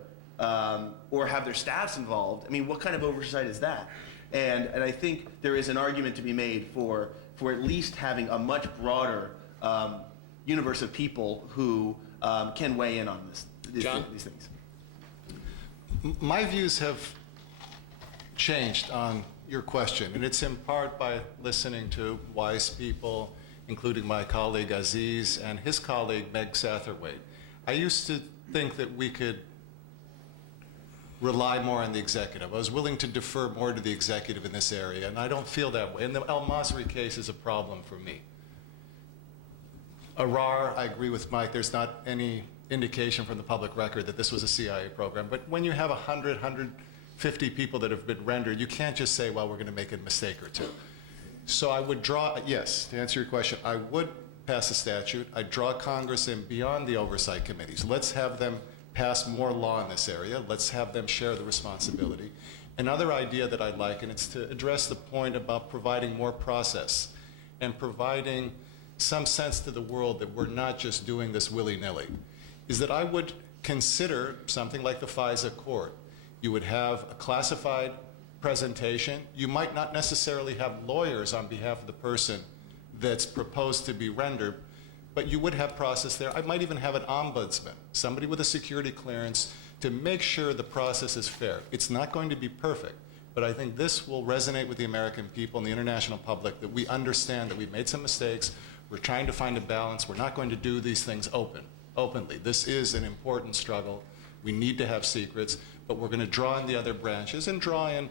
or have their staffs involved, I mean, what kind of oversight is that? And I think there is an argument to be made for at least having a much broader universe of people who can weigh in on these things. My views have changed on your question, and it's in part by listening to wise people, including my colleague Aziz and his colleague Meg Satterwhite. I used to think that we could rely more on the executive. I was willing to defer more to the executive in this area, and I don't feel that way. And the al-Masri case is a problem for me. Arar, I agree with Mike, there's not any indication from the public record that this was a CIA program, but when you have 150 people that have been rendered, you can't just say, well, we're going to make a mistake or two. So I would draw, yes, to answer your question, I would pass a statute. I'd draw Congress in beyond the oversight committees. Let's have them pass more law in this area. Let's have them share the responsibility. Another idea that I'd like, and it's to address the point about providing more process and providing some sense to the world that we're not just doing this willy-nilly, is that I would consider something like the FISA court. You would have a classified presentation. You might not necessarily have lawyers on behalf of the person that's proposed to be rendered, but you would have process there. I might even have an ombudsman, somebody with a security clearance, to make sure the process is fair. It's not going to be perfect, but I think this will resonate with the American people and the international public, that we understand that we've made some mistakes. We're trying to find a balance. We're not going to do these things openly. This is an important struggle. We need to have secrets, but we're going to draw in the other branches and draw in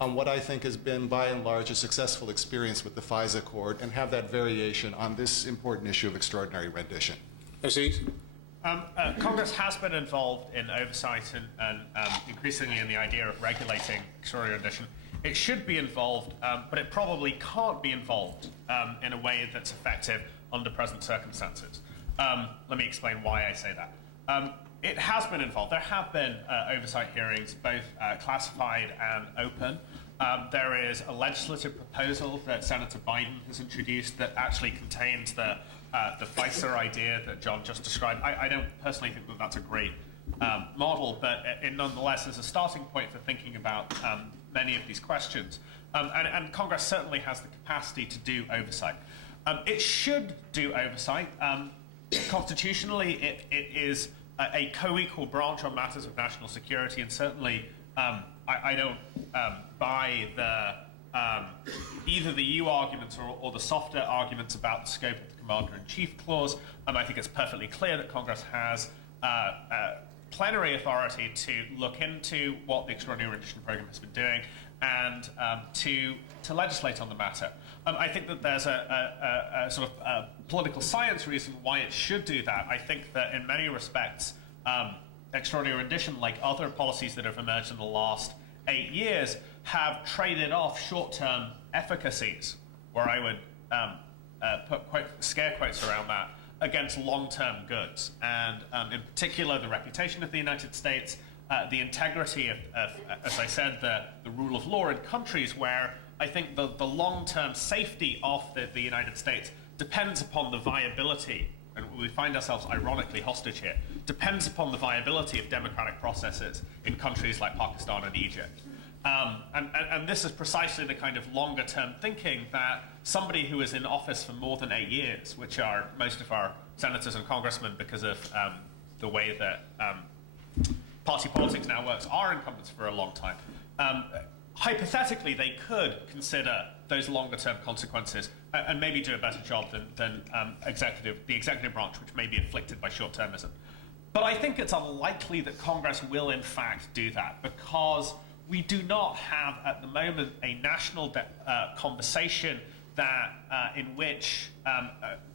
on what I think has been, by and large, a successful experience with the FISA court, and have that variation on this important issue of extraordinary rendition. Aziz? Congress has been involved in oversight and increasingly in the idea of regulating extraordinary rendition. It should be involved, but it probably can't be involved in a way that's effective under present circumstances. Let me explain why I say that. It has been involved. There have been oversight hearings, both classified and open. There is a legislative proposal that Senator Biden has introduced that actually contains the FISA idea that John just described. I don't personally think that that's a great model, but it nonetheless is a starting point for thinking about many of these questions. And Congress certainly has the capacity to do oversight. It should do oversight. Constitutionally, it is a co-equal branch on matters of national security, and certainly I don't buy either the EU arguments or the softer arguments about the scope of the Commander-in-Chief clause. I think it's perfectly clear that Congress has plenary authority to look into what the Extraordinary Rendition Program has been doing and to legislate on the matter. I think that there's a sort of political science reason why it should do that. I think that in many respects, extraordinary rendition, like other policies that have emerged in the last 8 years, have traded off short-term efficacies, where I would put scare quotes around that, against long-term goods. And in particular, the reputation of the United States, the integrity of as I said, the rule of law in countries where I think the long-term safety of the United States depends upon the viability, and we find ourselves ironically hostage here, depends upon the viability of democratic processes in countries like Pakistan and Egypt. And this is precisely the kind of longer-term thinking that somebody who is in office for more than 8 years, which are most of our senators and congressmen because of the way that party politics now works, are incumbents for a long time. Hypothetically, they could consider those longer-term consequences and maybe do a better job than the executive branch, which may be afflicted by short-termism. But I think it's unlikely that Congress will, in fact, do that, because we do not have at the moment a national conversation that in which,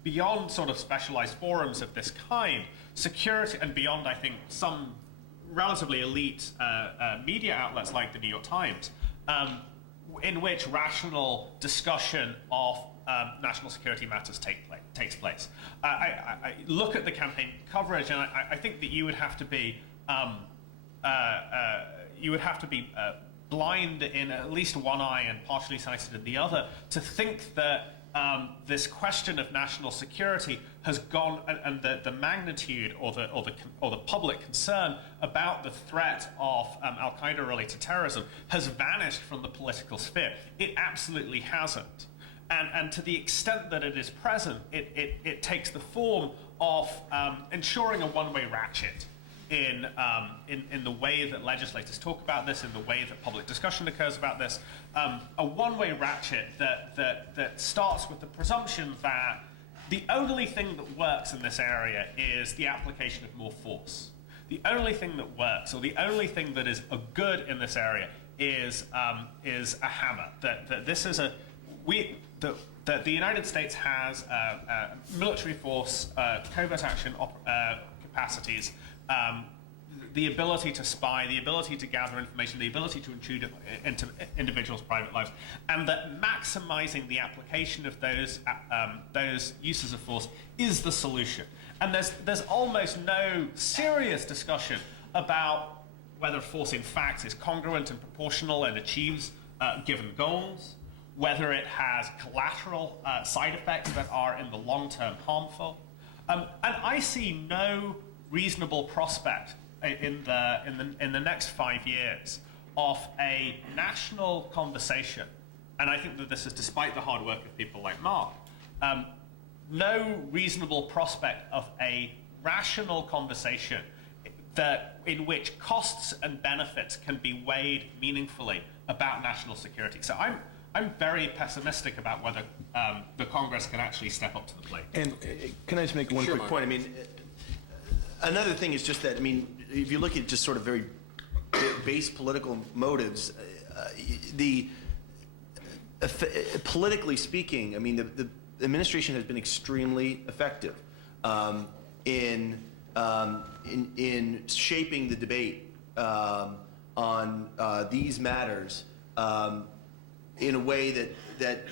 beyond sort of specialized forums of this kind, security, and beyond, I think, some relatively elite media outlets like the New York Times, in which rational discussion of national security matters takes place. I look at the campaign coverage, and I think that you would have to be blind in at least one eye and partially sighted in the other to think that this question of national security has gone, and the magnitude or the public concern about the threat of Al-Qaeda-related terrorism has vanished from the political sphere. It absolutely hasn't. And to the extent that it is present, it takes the form of ensuring a one-way ratchet in the way that legislators talk about this, in the way that public discussion occurs about this, a one-way ratchet that starts with the presumption that the only thing that works in this area is the application of more force. The only thing that works, or the only thing that is a good in this area, is a hammer. That this is that the United States has military force, covert action capacities, the ability to spy, the ability to gather information, the ability to intrude into individuals' private lives, and that maximizing the application of those uses of force is the solution. And there's almost no serious discussion about whether force in fact is congruent and proportional and achieves given goals, whether it has collateral side effects that are in the long term harmful. And I see no reasonable prospect in the next 5 years of a national conversation, and I think that this is despite the hard work of people like Mark, no reasonable prospect of a rational conversation in which costs and benefits can be weighed meaningfully about national security. So I'm very pessimistic about whether the Congress can actually step up to the plate. And can I just make one quick point? I mean, another thing is just that, I mean, if you look at just sort of very base political motives, politically speaking, I mean, the administration has been extremely effective in shaping the debate on these matters in a way that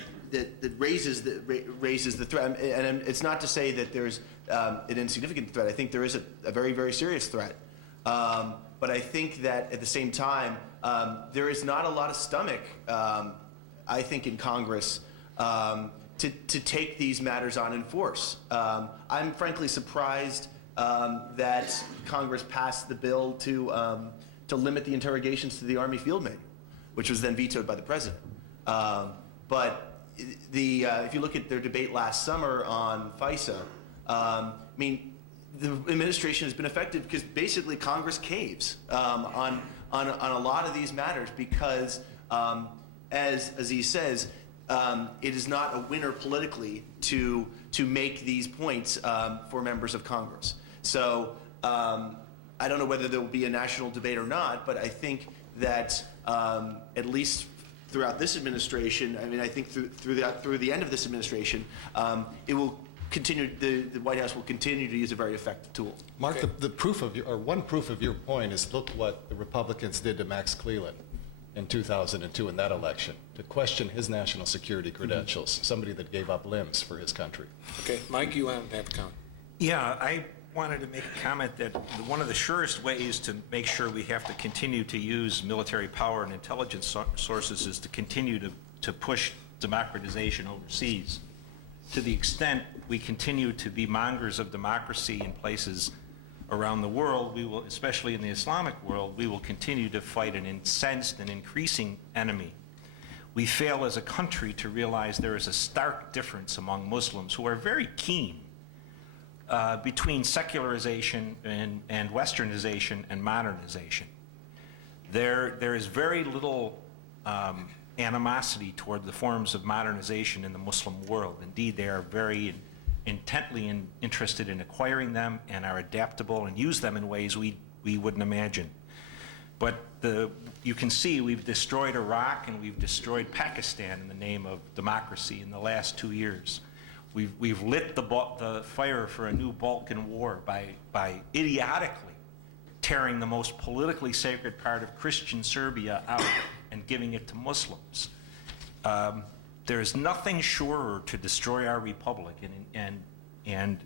raises the threat. And it's not to say that there's an insignificant threat. I think there is a very, very serious threat. But I think that at the same time, there is not a lot of stomach, I think, in Congress to take these matters on in force. I'm frankly surprised that Congress passed the bill to limit the interrogations to the Army field manual, which was then vetoed by the president. But if you look at their debate last summer on FISA, I mean, the administration has been effective because basically Congress caves on a lot of these matters because, as Aziz says, it is not a winner politically to make these points for members of Congress. So I don't know whether there will be a national debate or not, but I think that at least throughout this administration, I mean, I think through the end of this administration, it will continue. The White House will continue to use a very effective tool. Mark, the proof of one proof of your point is look what the Republicans did to Max Cleland in 2002 in that election to question his national security credentials, somebody that gave up limbs for his country. Okay, Mike, you want to have a comment? Yeah, I wanted to make a comment that one of the surest ways to make sure we have to continue to use military power and intelligence sources is to continue to push democratization overseas. To the extent we continue to be mongers of democracy in places around the world, we will, especially in the Islamic world, we will continue to fight an incensed and increasing enemy. We fail as a country to realize there is a stark difference among Muslims who are very keen between secularization and westernization and modernization. There is very little animosity toward the forms of modernization in the Muslim world. Indeed, they are very intently interested in acquiring them and are adaptable and use them in ways we wouldn't imagine. But you can see we've destroyed Iraq and we've destroyed Pakistan in the name of democracy in the last 2 years. We've lit the fire for a new Balkan war by idiotically tearing the most politically sacred part of Christian Serbia out and giving it to Muslims. There is nothing surer to destroy our republic and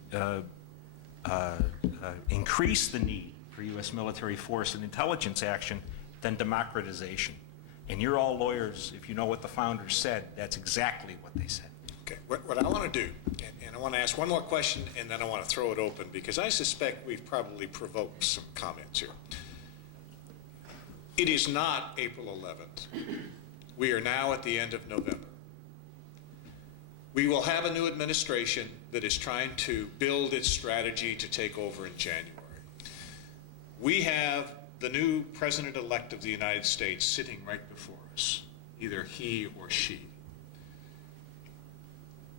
increase the need for U.S. military force and intelligence action than democratization. And you're all lawyers. If you know what the founders said, that's exactly what they said. Okay, what I want to do, and I want to ask one more question, and then I want to throw it open, because I suspect we've probably provoked some comments here. It is not April 11th. We are now at the end of November. We will have a new administration that is trying to build its strategy to take over in January. We have the new president-elect of the United States sitting right before us, either he or she.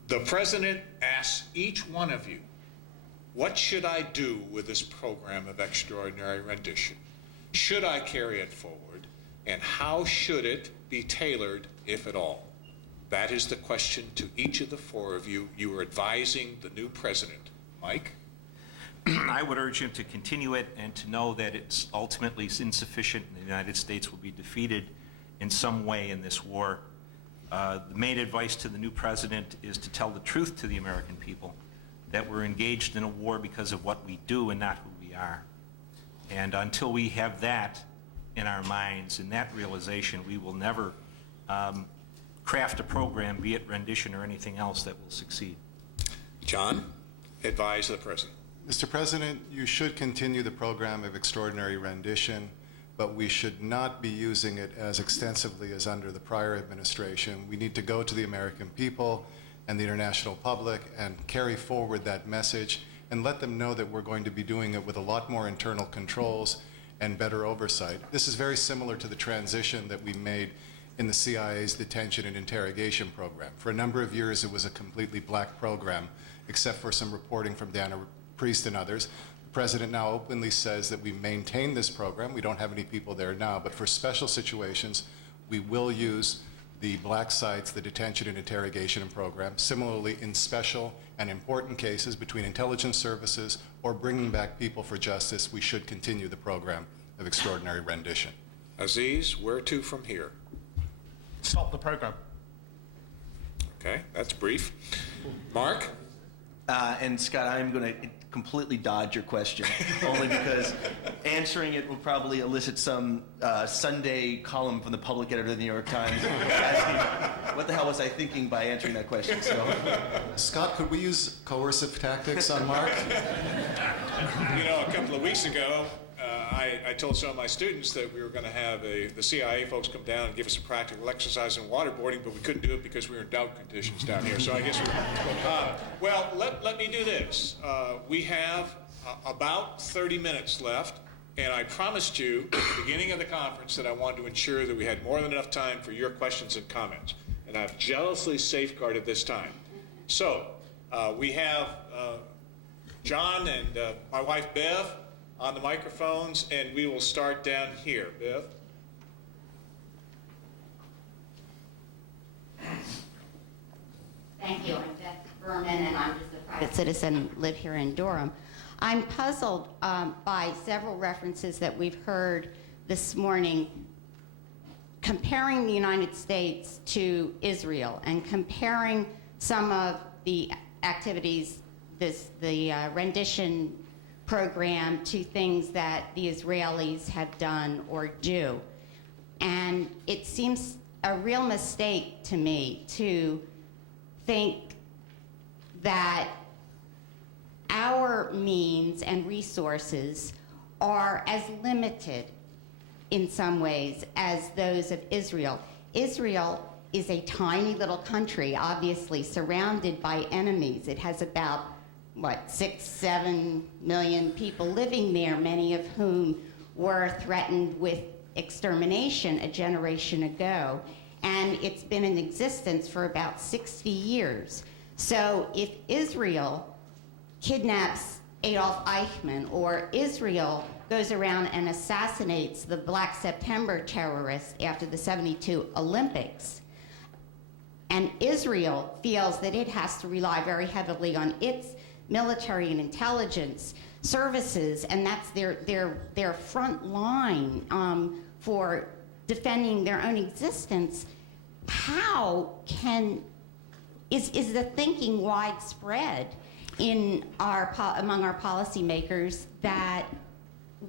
The president asks each one of you, what should I do with this program of extraordinary rendition? Should I carry it forward? And how should it be tailored, if at all? That is the question to each of the four of you. You are advising the new president. Mike? I would urge him to continue it and to know that it's ultimately insufficient and the United States will be defeated in some way in this war. The main advice to the new president is to tell the truth to the American people, that we're engaged in a war because of what we do and not who we are. And until we have that in our minds and that realization, we will never craft a program, be it rendition or anything else, that will succeed. John, advise the president. Mr. President, you should continue the program of extraordinary rendition, but we should not be using it as extensively as under the prior administration. We need to go to the American people and the international public and carry forward that message and let them know that we're going to be doing it with a lot more internal controls and better oversight. This is very similar to the transition that we made in the CIA's detention and interrogation program. For a number of years, it was a completely black program, except for some reporting from Dana Priest and others. The president now openly says that we maintain this program. We don't have any people there now, but for special situations, we will use the black sites, the detention and interrogation program. Similarly, in special and important cases between intelligence services or bringing back people for justice, we should continue the program of extraordinary rendition. Aziz, where to from here? Stop the program. Okay, that's brief. Mark? And Scott, I'm going to completely dodge your question, only because answering it will probably elicit some Sunday column from the public editor of the New York Times asking, what the hell was I thinking by answering that question? So, Scott, could we use coercive tactics on Mark? You know, a couple of weeks ago, I told some of my students that we were going to have the CIA folks come down and give us a practical exercise in waterboarding, but we couldn't do it because we were in drought conditions down here. So I guess well, let me do this. We have about 30 minutes left, and I promised you at the beginning of the conference that I wanted to ensure that we had more than enough time for your questions and comments, and I've jealously safeguarded this time. So we have John and my wife Bev on the microphones, and we will start down here. Bev? Thank you. I'm Beth Berman, and I'm just a private citizen, live here in Durham. I'm puzzled by several references that we've heard this morning comparing the United States to Israel and comparing some of the activities, the rendition program, to things that the Israelis have done or do. And it seems a real mistake to me to think that our means and resources are as limited in some ways as those of Israel. Israel is a tiny little country, obviously surrounded by enemies. It has about 6-7 million people living there, many of whom were threatened with extermination a generation ago. And it's been in existence for about 60 years. So if Israel kidnaps Adolf Eichmann, or Israel goes around and assassinates the Black September terrorists after the '72 Olympics. And Israel feels that it has to rely very heavily on its military and intelligence services, and that's their front line for defending their own existence. How is the thinking widespread in among our policymakers that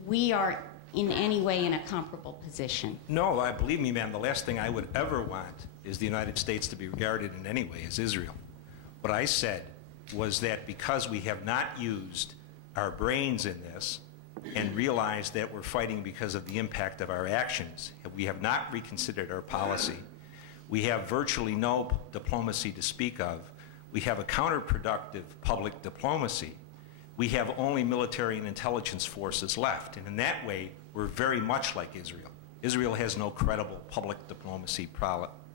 we are in any way in a comparable position? No, believe me, ma'am, the last thing I would ever want is the United States to be regarded in any way as Israel. What I said was that because we have not used our brains in this and realized that we're fighting because of the impact of our actions, we have not reconsidered our policy. We have virtually no diplomacy to speak of. We have a counterproductive public diplomacy. We have only military and intelligence forces left. And in that way, we're very much like Israel. Israel has no credible public diplomacy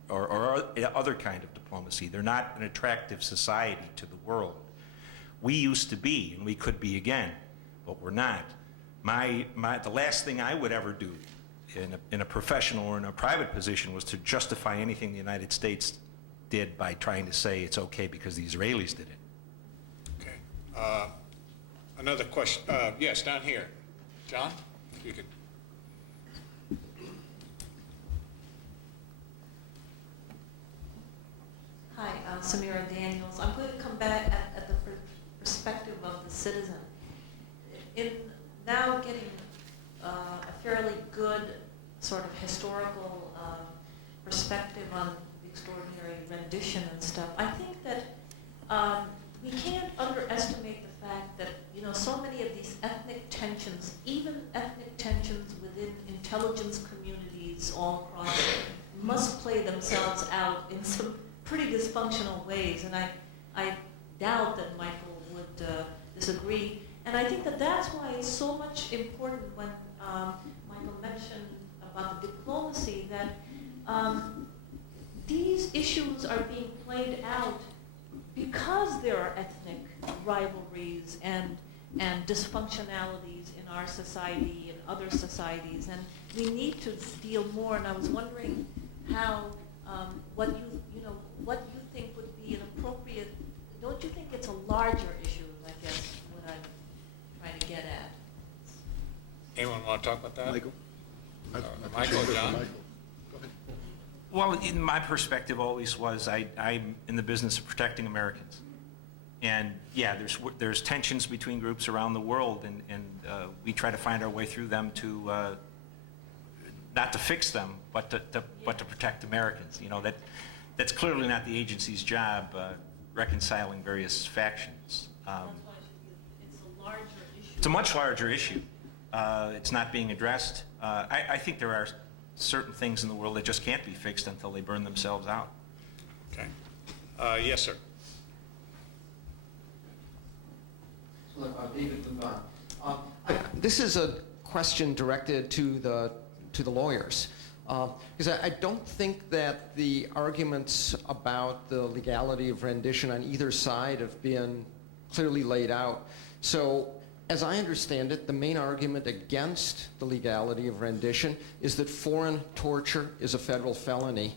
or other kind of diplomacy. They're not an attractive society to the world. We used to be, and we could be again, but we're not. The last thing I would ever do in a professional or in a private position was to justify anything the United States did by trying to say it's okay because the Israelis did it. Okay. Another question. Yes, down here. John, if you could. Hi, Samira Daniels. I'm going to come back at the perspective of the citizen. In now getting a fairly good sort of historical perspective on the extraordinary rendition and stuff, I think that we can't underestimate the fact that, you know, so many of these ethnic tensions, even ethnic tensions within intelligence communities all across, must play themselves out in some pretty dysfunctional ways, and I doubt that Michael would disagree. And I think that that's why it's so much important when Michael mentioned about the diplomacy that these issues are being played out because there are ethnic rivalries and dysfunctionalities in our society and other societies, and we need to deal more. And I was wondering how what you think would be an appropriate. Don't you think it's a larger issue? I guess what I'm trying to get at. Anyone want to talk about that? Michael? Michael, John? Well, in my perspective always was I'm in the business of protecting Americans. And yeah, there's tensions between groups around the world, and we try to find our way through them to not to fix them, but to protect Americans. You know, that's clearly not the agency's job, reconciling various factions. That's why it's a larger issue. It's a much larger issue. It's not being addressed. I think there are certain things in the world that just can't be fixed until they burn themselves out. Okay. Yes, sir. David Luban. This is a question directed to the lawyers, because I don't think that the arguments about the legality of rendition on either side have been clearly laid out. So, as I understand it, the main argument against the legality of rendition is that foreign torture is a federal felony,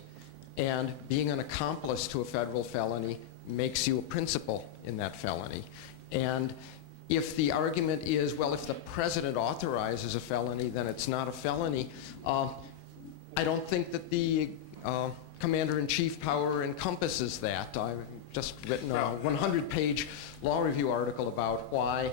and being an accomplice to a federal felony makes you a principal in that felony. And if the argument is, well, if the president authorizes a felony, then it's not a felony, I don't think that the commander-in-chief power encompasses that. I've just written a 100-page law review article about why.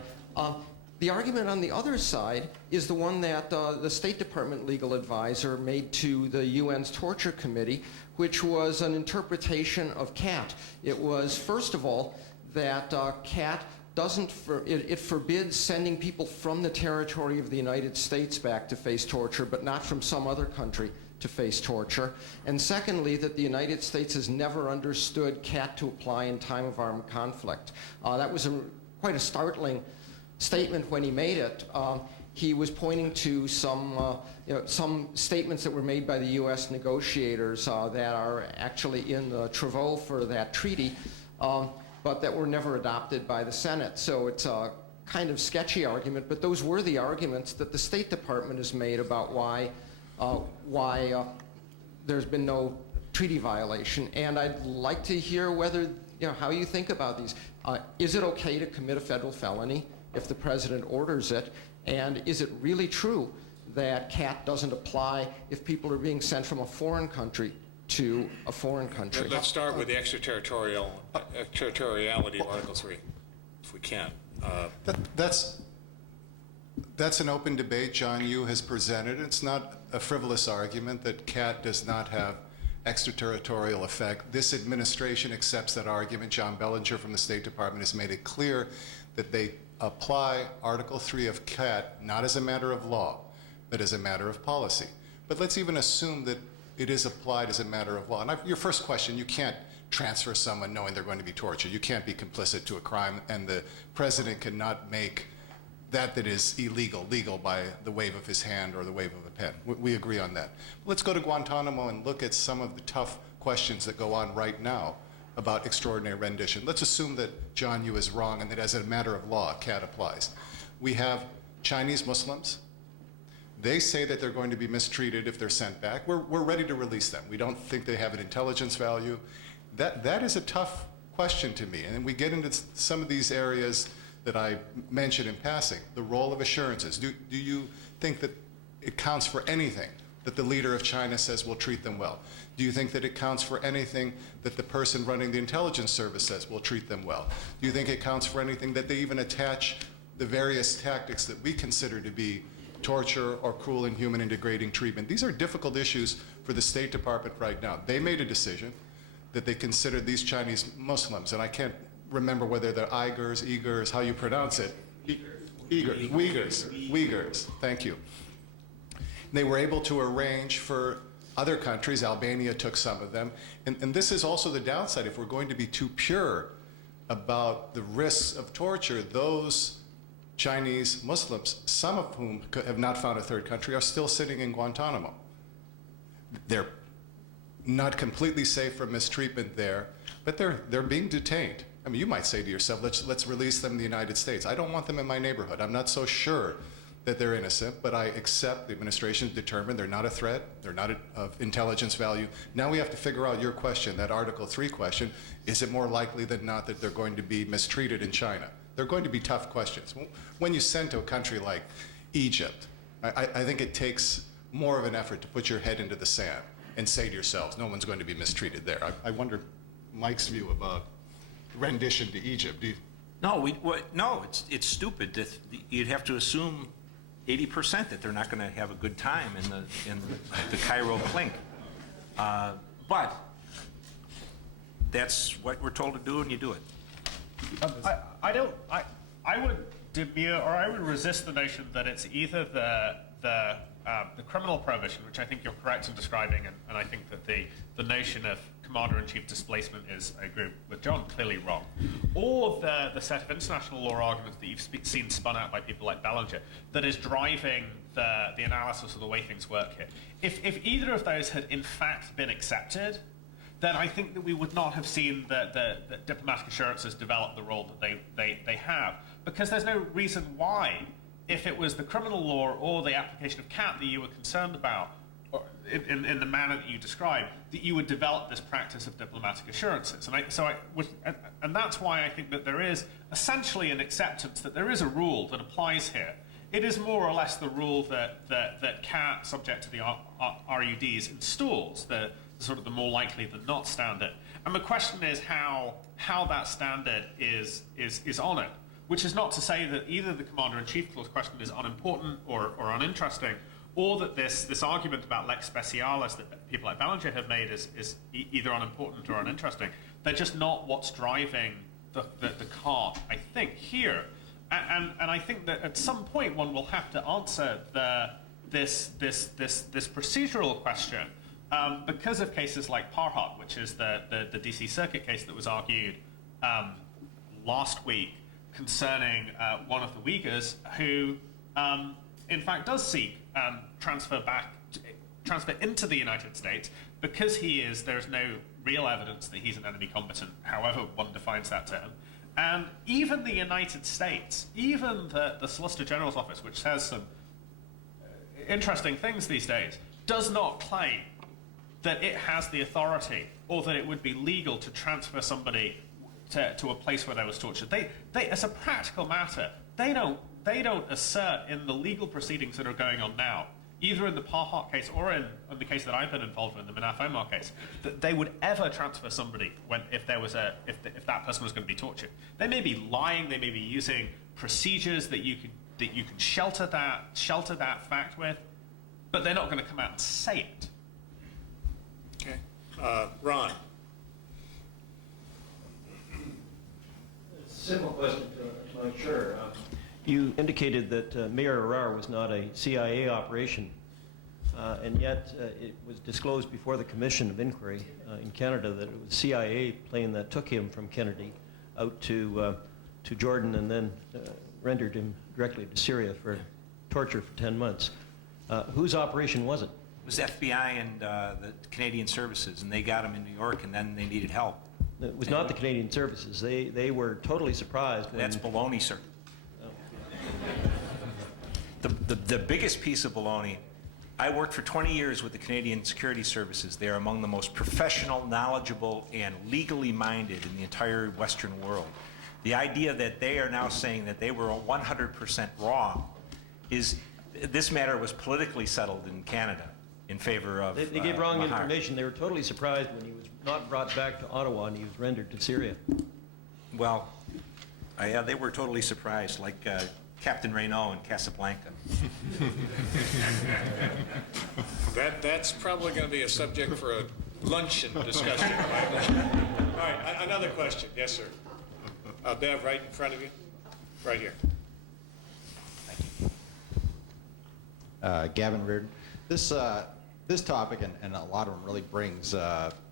The argument on the other side is the one that the State Department legal advisor made to the UN's Torture Committee, which was an interpretation of CAT. It was, first of all, that CAT it forbids sending people from the territory of the United States back to face torture, but not from some other country to face torture. And secondly, that the United States has never understood CAT to apply in time of armed conflict. That was quite a startling statement when he made it. He was pointing to some statements that were made by the U.S. negotiators that are actually in the travaux for that treaty, but that were never adopted by the Senate. So it's kind of sketchy argument, but those were the arguments that the State Department has made about why there's been no treaty violation. And I'd like to hear whether, how you think about these. Is it okay to commit a federal felony if the president orders it? And is it really true that CAT doesn't apply if people are being sent from a foreign country to a foreign country? Let's start with the extraterritoriality of Article 3, if we can. That's an open debate John Yoo has presented. It's not a frivolous argument that CAT does not have extraterritorial effect. This administration accepts that argument. John Bellinger from the State Department has made it clear that they apply Article 3 of CAT not as a matter of law, but as a matter of policy. But let's even assume that it is applied as a matter of law. And your first question, you can't transfer someone knowing they're going to be tortured. You can't be complicit to a crime, and the president cannot make that is illegal legal by the wave of his hand or the wave of a pen. We agree on that. Let's go to Guantanamo and look at some of the tough questions that go on right now about extraordinary rendition. Let's assume that John Yoo is wrong and that as a matter of law, CAT applies. We have Chinese Muslims. They say that they're going to be mistreated if they're sent back. We're ready to release them. We don't think they have an intelligence value. That is a tough question to me. And we get into some of these areas that I mentioned in passing, the role of assurances. Do you think that it counts for anything that the leader of China says will treat them well? Do you think that it counts for anything that the person running the intelligence service says will treat them well? Do you think it counts for anything that they even attach the various tactics that we consider to be torture or cruel, inhuman, and degrading treatment? These are difficult issues for the State Department right now. They made a decision that they considered these Chinese Muslims, and I can't remember whether they're Uyghurs, how you pronounce it. Uyghurs, thank you. They were able to arrange for other countries. Albania took some of them. And this is also the downside. If we're going to be too pure about the risks of torture, those Chinese Muslims, some of whom have not found a third country, are still sitting in Guantanamo. They're not completely safe from mistreatment there, but they're being detained. I mean, you might say to yourself, let's release them in the United States. I don't want them in my neighborhood. I'm not so sure that they're innocent, but I accept the administration determined they're not a threat, they're not of intelligence value. Now we have to figure out your question, that Article 3 question. Is it more likely than not that they're going to be mistreated in China? They're going to be tough questions. When you send to a country like Egypt, I think it takes more of an effort to put your head into the sand and say to yourselves, no one's going to be mistreated there. I wonder Mike's view about rendition to Egypt. No, it's stupid. You'd have to assume 80% that they're not going to have a good time in the Cairo clink. But that's what we're told to do, and you do it. I would demur, or I would resist the notion that it's either the criminal prohibition, which I think you're correct in describing, and I think that the notion of commander-in-chief displacement is, I agree with John, clearly wrong, or the set of international law arguments that you've seen spun out by people like Bellinger that is driving the analysis of the way things work here. If either of those had in fact been accepted, then I think that we would not have seen the diplomatic assurances develop the role that they have, because there's no reason why, if it was the criminal law or the application of CAT that you were concerned about, or in the manner that you described, that you would develop this practice of diplomatic assurances. And that's why I think that there is essentially an acceptance that there is a rule that applies here. It is more or less the rule that CAT, subject to the RUDs, installs, the sort of the more likely than not standard. And the question is how that standard is honored, which is not to say that either the commander-in-chief clause question is unimportant or uninteresting, or that this argument about lex specialis that people like Bellinger have made is either unimportant or uninteresting. They're just not what's driving the cart, I think, here. And I think that at some point one will have to answer this procedural question because of cases like Parhak, which is the DC Circuit case that was argued last week concerning one of the Uyghurs who, in fact, does seek transfer into the United States because there's no real evidence that he's an enemy combatant, however one defines that term, And even the United States, even the Solicitor General's office, which says some interesting things these days, does not claim that it has the authority or that it would be legal to transfer somebody to a place where there was torture. They, as a practical matter, they don't assert in the legal proceedings that are going on now, either in the Parhart case or in the case that I've been involved in, the Minaf Omar case, that they would ever transfer somebody if that person was going to be tortured. They may be lying, they may be using procedures that you can shelter that fact with, but they're not going to come out and say it. Okay. Ron. Simple question to Mike Scheuer. You indicated that Mayor Arar was not a CIA operation, and yet it was disclosed before the Commission of Inquiry in Canada that it was a CIA plane that took him from Kennedy out to Jordan and then rendered him directly to Syria for torture for 10 months. Whose operation was it? It was FBI and the Canadian Services, and they got him in New York, and then they needed help. It was not the Canadian Services. They were totally surprised when... That's baloney, sir. The biggest piece of baloney, I worked for 20 years with the Canadian Security Services. They are among the most professional, knowledgeable, and legally minded in the entire Western world. The idea that they are now saying that they were 100% wrong is, this matter was politically settled in Canada in favor of They gave wrong Mahar. information. They were totally surprised when he was not brought back to Ottawa and he was rendered to Syria. Well, they were totally surprised, like Captain Renault in Casablanca. That's probably going to be a subject for a luncheon discussion. All right, another question. Yes, sir. Bev, right in front of you. Right here. Gavin Reardon. This topic and a lot of them really brings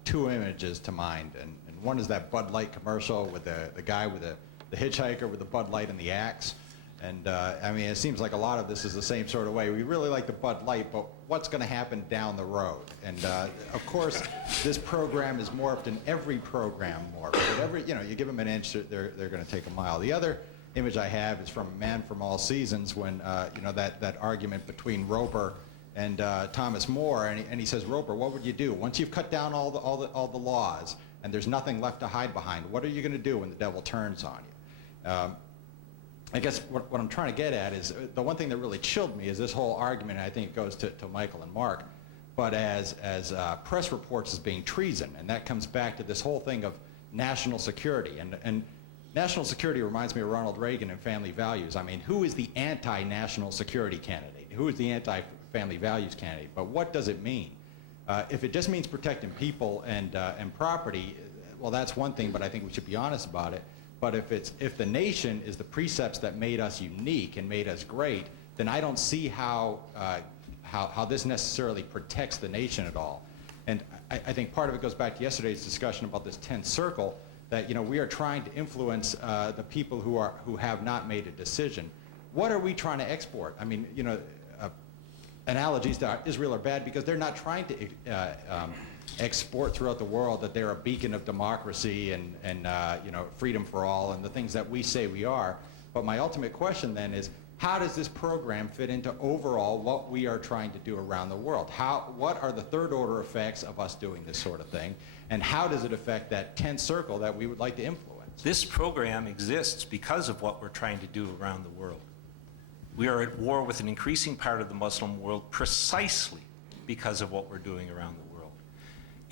two images to mind, and one is that Bud Light commercial with the guy with the hitchhiker with the Bud Light and the axe. And I mean, it seems like a lot of this is the same sort of way. We really like the Bud Light, but what's going to happen down the road? And of course, this program is morphed, and every program morphs. Whatever, you give them an inch, they're going to take a mile. The other image I have is from Man from All Seasons, when that argument between Roper and Thomas More, and he says, Roper, what would you do once you've cut down all the laws and there's nothing left to hide behind? What are you going to do when the devil turns on you? I guess what I'm trying to get at is the one thing that really chilled me is this whole argument. And I think it goes to Michael and Mark, but as press reports as being treason, and that comes back to this whole thing of national security. And national security reminds me of Ronald Reagan and family values. I mean, who is the anti-national security candidate? Who is the anti-family values candidate? But what does it mean? If it just means protecting people and property, well, that's one thing, but I think we should be honest about it. But if the nation is the precepts that made us unique and made us great, then I don't see how this necessarily protects the nation at all. And I think part of it goes back to yesterday's discussion about this 10th circle, that we are trying to influence the people who have not made a decision. What are we trying to export? I mean, analogies to Israel are bad because they're not trying to export throughout the world that they're a beacon of democracy and freedom for all and the things that we say we are. But my ultimate question then is, how does this program fit into overall what we are trying to do around the world? What are the third order effects of us doing this sort of thing? And how does it affect that 10th circle that we would like to influence? This program exists because of what we're trying to do around the world. We are at war with an increasing part of the Muslim world precisely because of what we're doing around the world.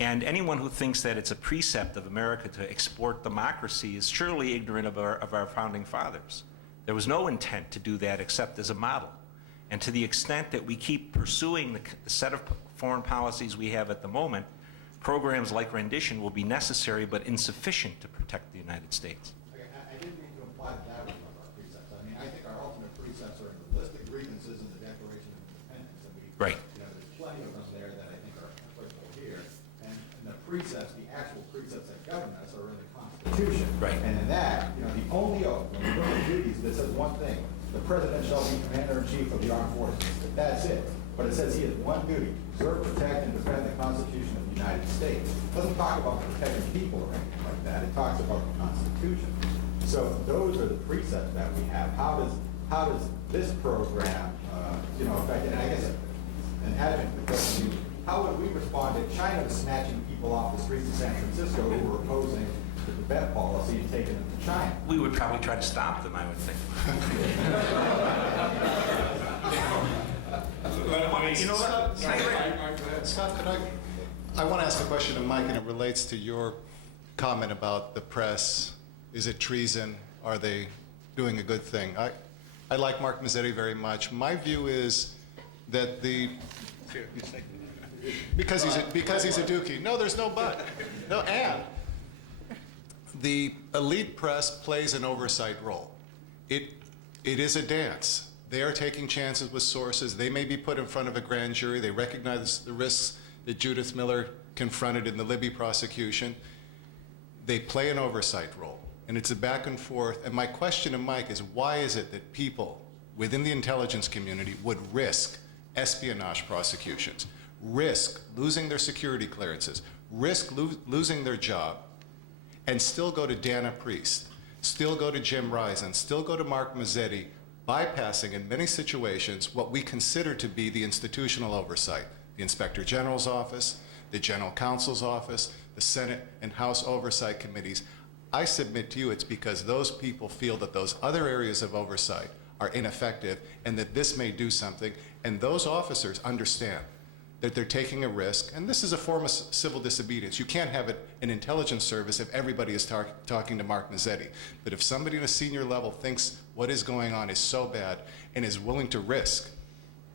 And anyone who thinks that it's a precept of America to export democracy is surely ignorant of our founding fathers. There was no intent to do that except as a model. And to the extent that we keep pursuing the set of foreign policies we have at the moment, programs like Rendition will be necessary but insufficient to protect the United States. I didn't mean to imply that was one of our precepts. I mean, I think our ultimate precepts are in the list of grievances in the Declaration of Independence. And Right. There's plenty of them there that I think are applicable here. And the precepts, the actual precepts that govern us are in the Constitution. Right. And in that, the only oath, when we look at duties, that says one thing: the President shall be Commander-in-Chief of the Armed Forces. That's it. But it says he has one duty: preserve, protect, and defend the Constitution of the United States. It doesn't talk about protecting people or anything like that. It talks about the Constitution. So those are the precepts that we have. How does this program, affect it? And I guess an adjunct question: how would we respond if China was snatching people off the streets of San Francisco who were opposing the Tibet policy and taking them to China? We would probably try to stop them, I would think. Scott, I want to ask a question to Mike, and it relates to your comment about the press. Is it treason? Are they doing a good thing? I like Mark Mazzetti very much. My view is that because he's a Dookie. No, there's no but. No, and the elite press plays an oversight role. It is a dance. They are taking chances with sources. They may be put in front of a grand jury. They recognize the risks that Judith Miller confronted in the Libby prosecution. They play an oversight role, and it's a back and forth. And my question to Mike is, why is it that people within the intelligence community would risk espionage prosecutions, risk losing their security clearances, risk losing their job, and still go to Dana Priest, still go to Jim Risen, still go to Mark Mazzetti, bypassing in many situations what we consider to be the institutional oversight, the Inspector General's office, the General Counsel's office, the Senate and House oversight committees. I submit to you it's because those people feel that those other areas of oversight are ineffective and that this may do something, and those officers understand that they're taking a risk, and this is a form of civil disobedience. You can't have an intelligence service if everybody is talking to Mark Mazzetti. But if somebody at a senior level thinks what is going on is so bad and is willing to risk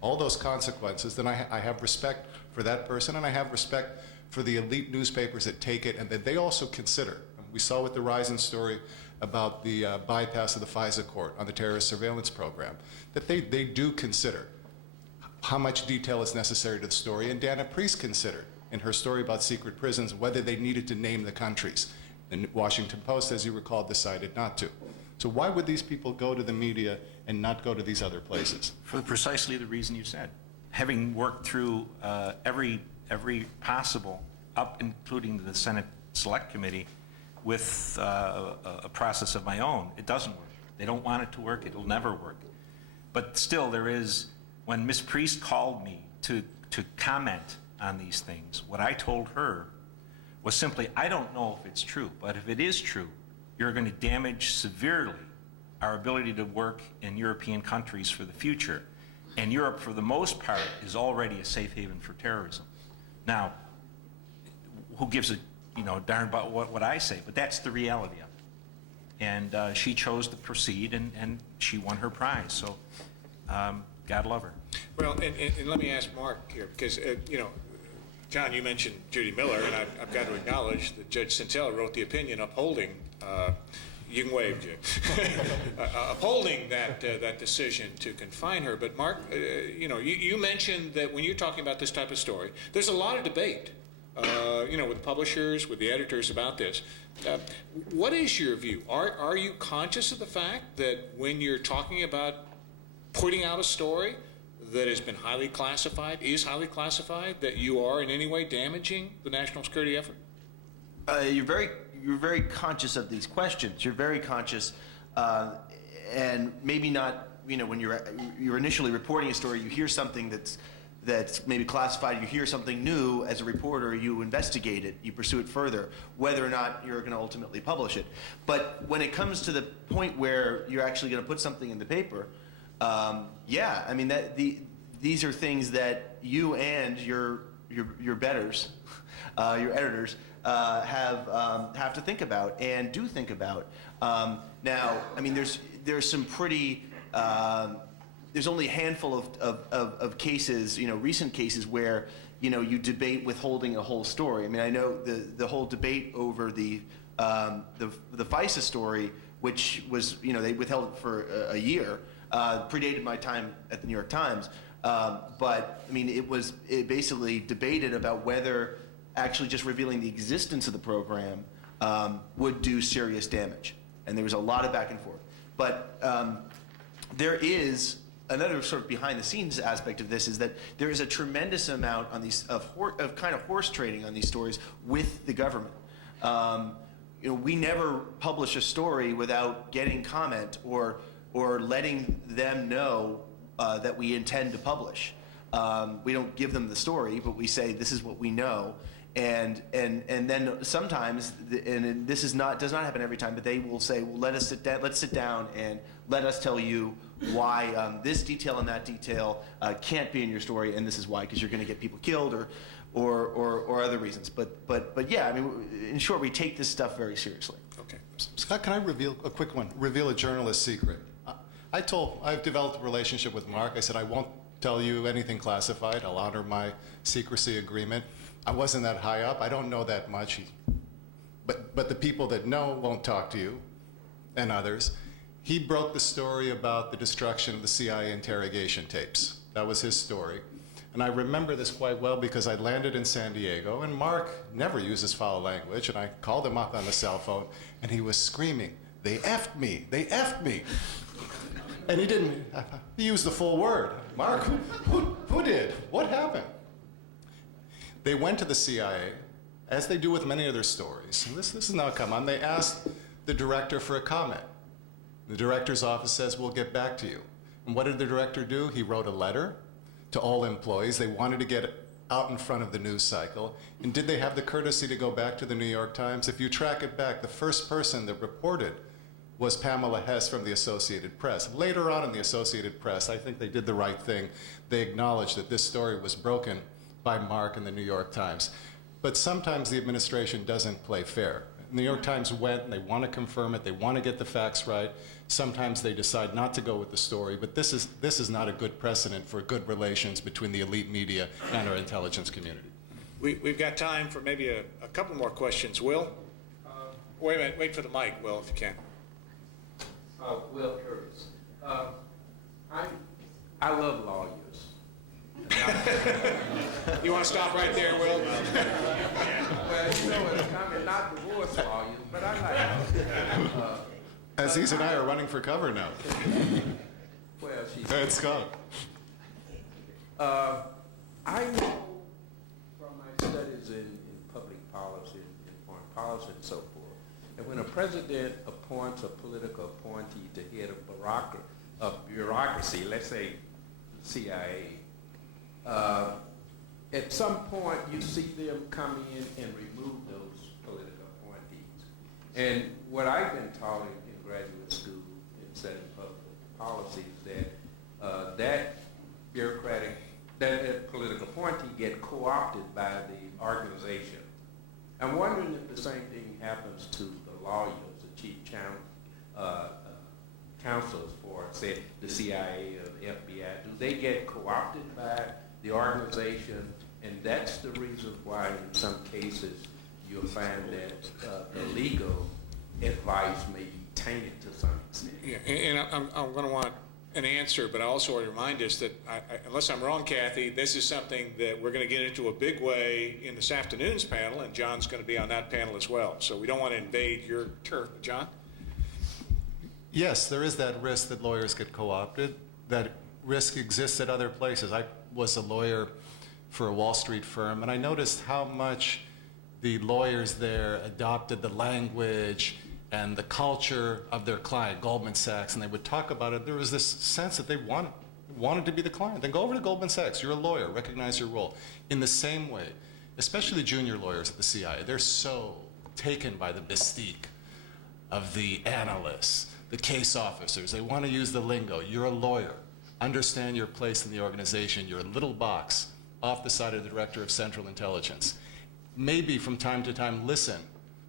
all those consequences, then I have respect for that person, and I have respect for the elite newspapers that take it and that they also consider. We saw with the Risen story about the bypass of the FISA court on the terrorist surveillance program, that they do consider how much detail is necessary to the story, and Dana Priest considered in her story about secret prisons whether they needed to name the countries. The Washington Post, as you recall, decided not to. So why would these people go to the media and not go to these other places? For precisely the reason you said. Having worked through every possible, up including the Senate Select Committee, with a process of my own, it doesn't work. They don't want it to work. It'll never work. But still, there is, when Ms. Priest called me to comment on these things, what I told her was simply, I don't know if it's true, but if it is true, you're going to damage severely our ability to work in European countries for the future. And Europe, for the most part, is already a safe haven for terrorism. Now, who gives a darn about what I say? But that's the reality of it. And she chose to proceed, and she won her prize. So, God love her. Well, and let me ask Mark here, because, John, you mentioned Judy Miller, and I've got to acknowledge that Judge Sentelle wrote the opinion upholding, you can wave, Jim, upholding that decision to confine her. But Mark, you mentioned that when you're talking about this type of story, there's a lot of debate, with publishers, with the editors about this. What is your view? Are you conscious of the fact that when you're talking about putting out a story that has been highly classified, that you are in any way damaging the national security effort? You're very conscious of these questions. You're very conscious, and maybe not. When you're initially reporting a story, you hear something that's maybe classified. You hear something new as a reporter. You investigate it. You pursue it further, whether or not you're going to ultimately publish it. But when it comes to the point where you're actually going to put something in the paper, these are things that you and your betters, your editors, have to think about and do think about. There's some pretty. There's only a handful of cases, recent cases where you debate withholding a whole story. I know the whole debate over the FISA story, which was they withheld it for a year, predated my time at the New York Times. But it basically debated about whether actually just revealing the existence of the program would do serious damage, and there was a lot of back and forth. But there is another sort of behind-the-scenes aspect of this, is that there is a tremendous amount on these of kind of horse trading on these stories with the government. we never publish a story without getting comment or letting them know that we intend to publish. We don't give them the story, but we say this is what we know, and then sometimes, and this does not happen every time, but they will say, well, let's sit down and let us tell you why this detail and that detail can't be in your story, and this is why, because you're going to get people killed or other reasons. But yeah, I mean, in short, we take this stuff very seriously. Okay. Scott, can I reveal a quick one? Reveal a journalist secret. I've developed a relationship with Mark. I said, I won't tell you anything classified. I'll honor my secrecy agreement. I wasn't that high up. I don't know that much. But the people that know won't talk to you and others. He broke the story about the destruction of the CIA interrogation tapes. That was his story. And I remember this quite well because I landed in San Diego, and Mark never uses foul language, and I called him up on the cell phone, and he was screaming, "They effed me, they effed me." And he used the full word. Mark, who did? What happened? They went to the CIA, as they do with many other stories. And this is now come on. They asked the director for a comment. The director's office says, we'll get back to you. And what did the director do? He wrote a letter to all employees. They wanted to get it out in front of the news cycle. And did they have the courtesy to go back to the New York Times? If you track it back, the first person that reported was Pamela Hess from the Associated Press. Later on in the Associated Press, I think they did the right thing. They acknowledged that this story was broken by Mark in the New York Times. But sometimes the administration doesn't play fair. The New York Times went and they want to confirm it, they want to get the facts right. Sometimes they decide not to go with the story, but this is not a good precedent for good relations between the elite media and our intelligence community. We've got time for maybe a couple more questions. Will? Wait a minute, wait for the mic, Will, if you can. Will Curtis. I love lawyers. You want to stop right there, Will? Well, it's coming, not divorce lawyers, but I like Aziz and I are running for cover now. Well, It's gone. I know from my studies in public policy and foreign policy and so forth, that when a president appoints a political appointee to head a bureaucracy, let's say the CIA, at some point you see them come in and remove those political appointees. And what I've been taught in graduate school in studying public policy is that that political appointee get co-opted by the organization. I'm wondering if the same thing happens to the lawyers, the chief counselors for, say, the CIA or the FBI. Do they get co-opted by the organization? And that's the reason why in some cases you'll find that the legal advice may be tainted to some extent. Yeah, and I'm going to want an answer, but I also want to remind us that, unless I'm wrong, Kathy, this is something that we're going to get into a big way in this afternoon's panel, and John's going to be on that panel as well. So we don't want to invade your turf. John? Yes, there is that risk that lawyers get co-opted. That risk exists at other places. I was a lawyer for a Wall Street firm, and I noticed how much the lawyers there adopted the language and the culture of their client, Goldman Sachs, and they would talk about it. There was this sense that they wanted to be the client. Then go over to Goldman Sachs. You're a lawyer. Recognize your role. In the same way, especially junior lawyers at the CIA, they're so taken by the mystique of the analysts, the case officers. They want to use the lingo. You're a lawyer. Understand your place in the organization. You're a little box off the side of the director of Central Intelligence. Maybe from time to time listen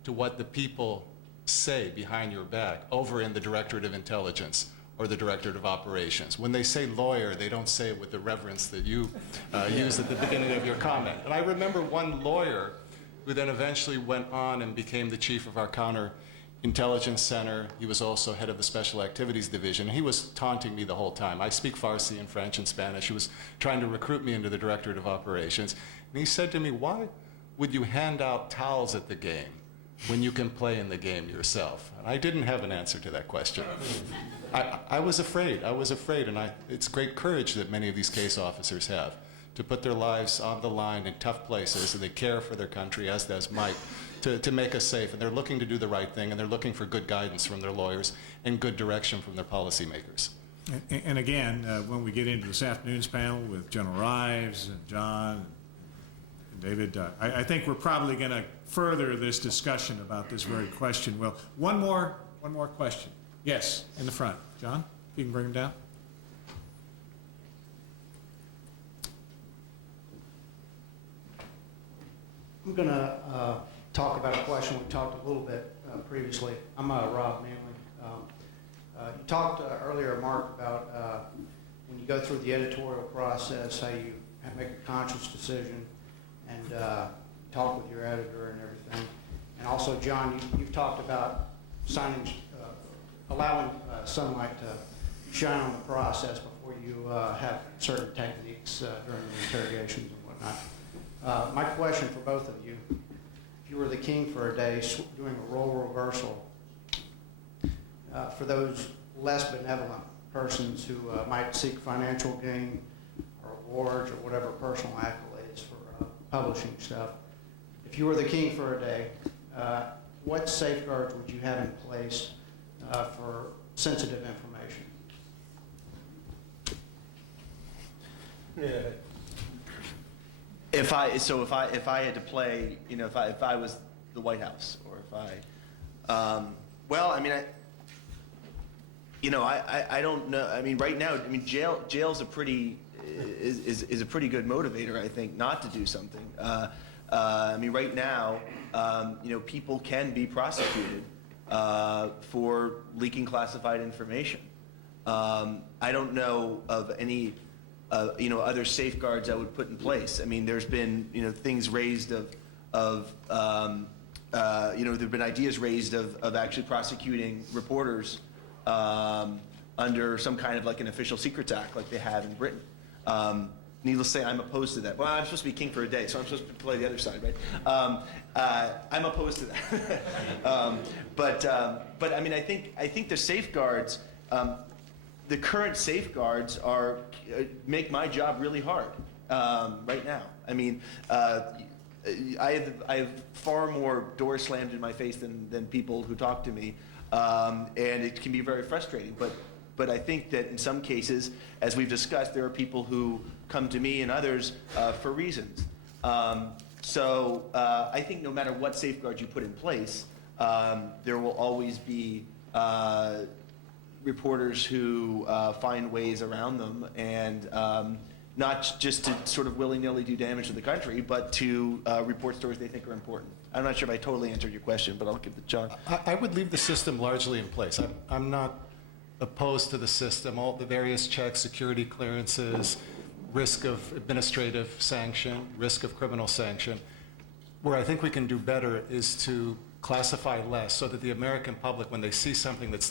to what the people say behind your back over in the Directorate of Intelligence or the Directorate of Operations. When they say lawyer, they don't say it with the reverence that you used at the beginning of your comment. And I remember one lawyer who then eventually went on and became the chief of our counterintelligence center. He was also head of the Special Activities Division. He was taunting me the whole time. I speak Farsi and French and Spanish. He was trying to recruit me into the Directorate of Operations. And he said to me, why would you hand out towels at the game when you can play in the game yourself? And I didn't have an answer to that question. I was afraid, and it's great courage that many of these case officers have to put their lives on the line in tough places, and they care for their country, as does Mike. to make us safe, and they're looking to do the right thing, and they're looking for good guidance from their lawyers and good direction from their policymakers. And again, when we get into this afternoon's panel with General Rives and John and David, I think we're probably going to further this discussion about this very question. Well, one more question. Yes, in the front. John, if you can bring him down. I'm going to talk about a question we talked a little bit previously. I'm Rob Manley. You talked earlier, Mark, about when you go through the editorial process, how you make a conscious decision and talk with your editor and everything. And also, John, you've talked about allowing sunlight to shine on the process before you have certain techniques during the interrogations and whatnot. My question for both of you, if you were the king for a day doing a role reversal, for those less benevolent persons who might seek financial gain or awards or whatever personal accolades for publishing stuff, if you were the king for a day, what safeguards would you have in place for sensitive information? If I had to play, if I was the White House, or if I don't know. I mean, right now, jail's a pretty is a pretty good motivator, I think, not to do something. Right now, people can be prosecuted for leaking classified information. I don't know of any, other safeguards I would put in place. I mean, there's been, things raised there've been ideas raised of actually prosecuting reporters under some kind of like an official secrets act like they have in Britain. Needless to say, I'm opposed to that. Well, I'm supposed to be king for a day, so I'm supposed to play the other side, right? I'm opposed to that. But I mean, I think the safeguards, the current safeguards make my job really hard right now. I mean, I have far more doors slammed in my face than people who talk to me, and it can be very frustrating. But I think that in some cases, as we've discussed, there are people who come to me and others for reasons. So I think no matter what safeguards you put in place, there will always be reporters who find ways around them, and not just to sort of willy-nilly do damage to the country, but to report stories they think are important. I'm not sure if I totally answered your question, but I'll give it to John. I would leave the system largely in place. I'm not opposed to the system, all the various checks, security clearances, risk of administrative sanction, risk of criminal sanction. Where I think we can do better is to classify less so that the American public, when they see something that's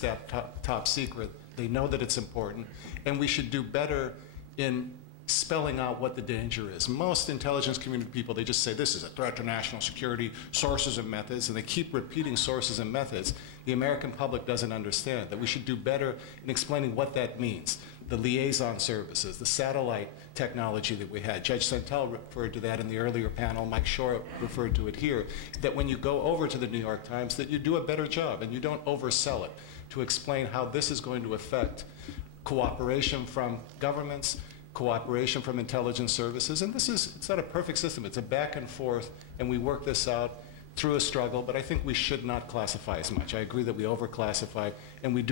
top secret, they know that it's important. And we should do better in spelling out what the danger is. Most intelligence community people, they just say this is a threat to national security, sources and methods, and they keep repeating sources and methods. The American public doesn't understand that we should do better in explaining what that means. The liaison services, the satellite technology that we had. Judge Santel referred to that in the earlier panel. Mike Scheuer referred to it here. That when you go over to the New York Times, that you do a better job and you don't oversell it to explain how this is going to affect cooperation from governments, cooperation from intelligence services. And it's not a perfect system. It's a back and forth, and we work this out through a struggle, but I think we should not classify as much. I agree that we overclassify, and we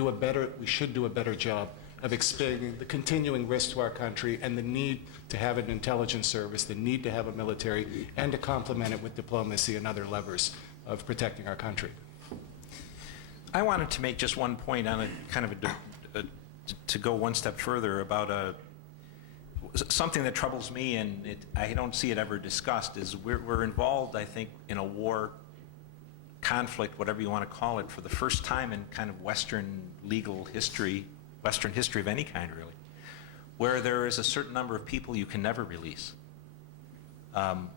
should do a better job of explaining the continuing risk to our country and the need to have an intelligence service, the need to have a military, and to complement it with diplomacy and other levers of protecting our country. I wanted to make just one point on to go one step further about something that troubles me, and I don't see it ever discussed, is we're involved, I think, in a war, conflict, whatever you want to call it, for the first time in kind of Western legal history, Western history of any kind, really, where there is a certain number of people you can never release.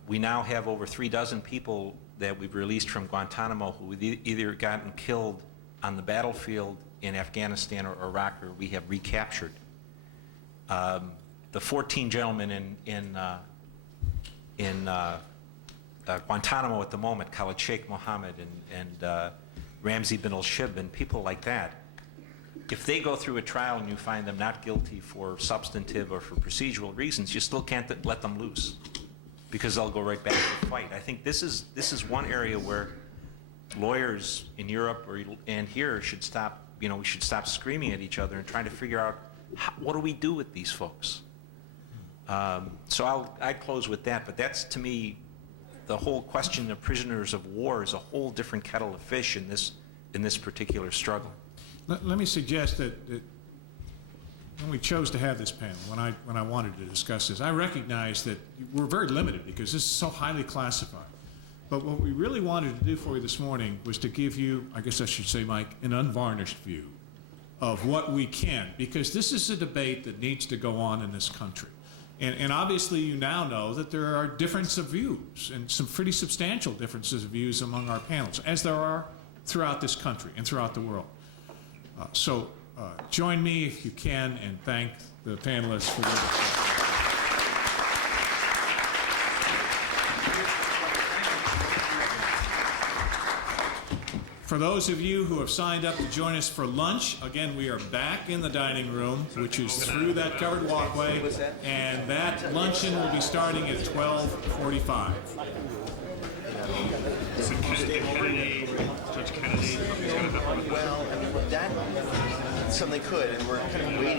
We now have over 36 people that we've released from Guantanamo who either gotten killed on the battlefield in Afghanistan or Iraq, or we have recaptured. The 14 gentlemen in Guantanamo at the moment, Khalid Sheikh Mohammed and Ramzi bin al-Shib and people like that, if they go through a trial and you find them not guilty for substantive or for procedural reasons, you still can't let them loose because they'll go right back to the fight. I think this is one area where lawyers in Europe and here should stop, we should stop screaming at each other and trying to figure out what do we do with these folks. So I'd close with that, but that's, to me, the whole question of prisoners of war is a whole different kettle of fish in this particular struggle. Let me suggest that when we chose to have this panel, when I wanted to discuss this, I recognize that we're very limited because this is so highly classified. But what we really wanted to do for you this morning was to give you, I guess I should say, Mike, an unvarnished view of what we can, because this is a debate that needs to go on in this country. And obviously you now know that there are differences of views and some pretty substantial differences of views among our panels, as there are throughout this country and throughout the world. So join me if you can and thank the panelists for their For those of you who have signed up to join us for lunch, again, we are back in the dining room, which is through that covered walkway, and that luncheon will be starting at 12:45. Well, that something could, and we're kind of waiting.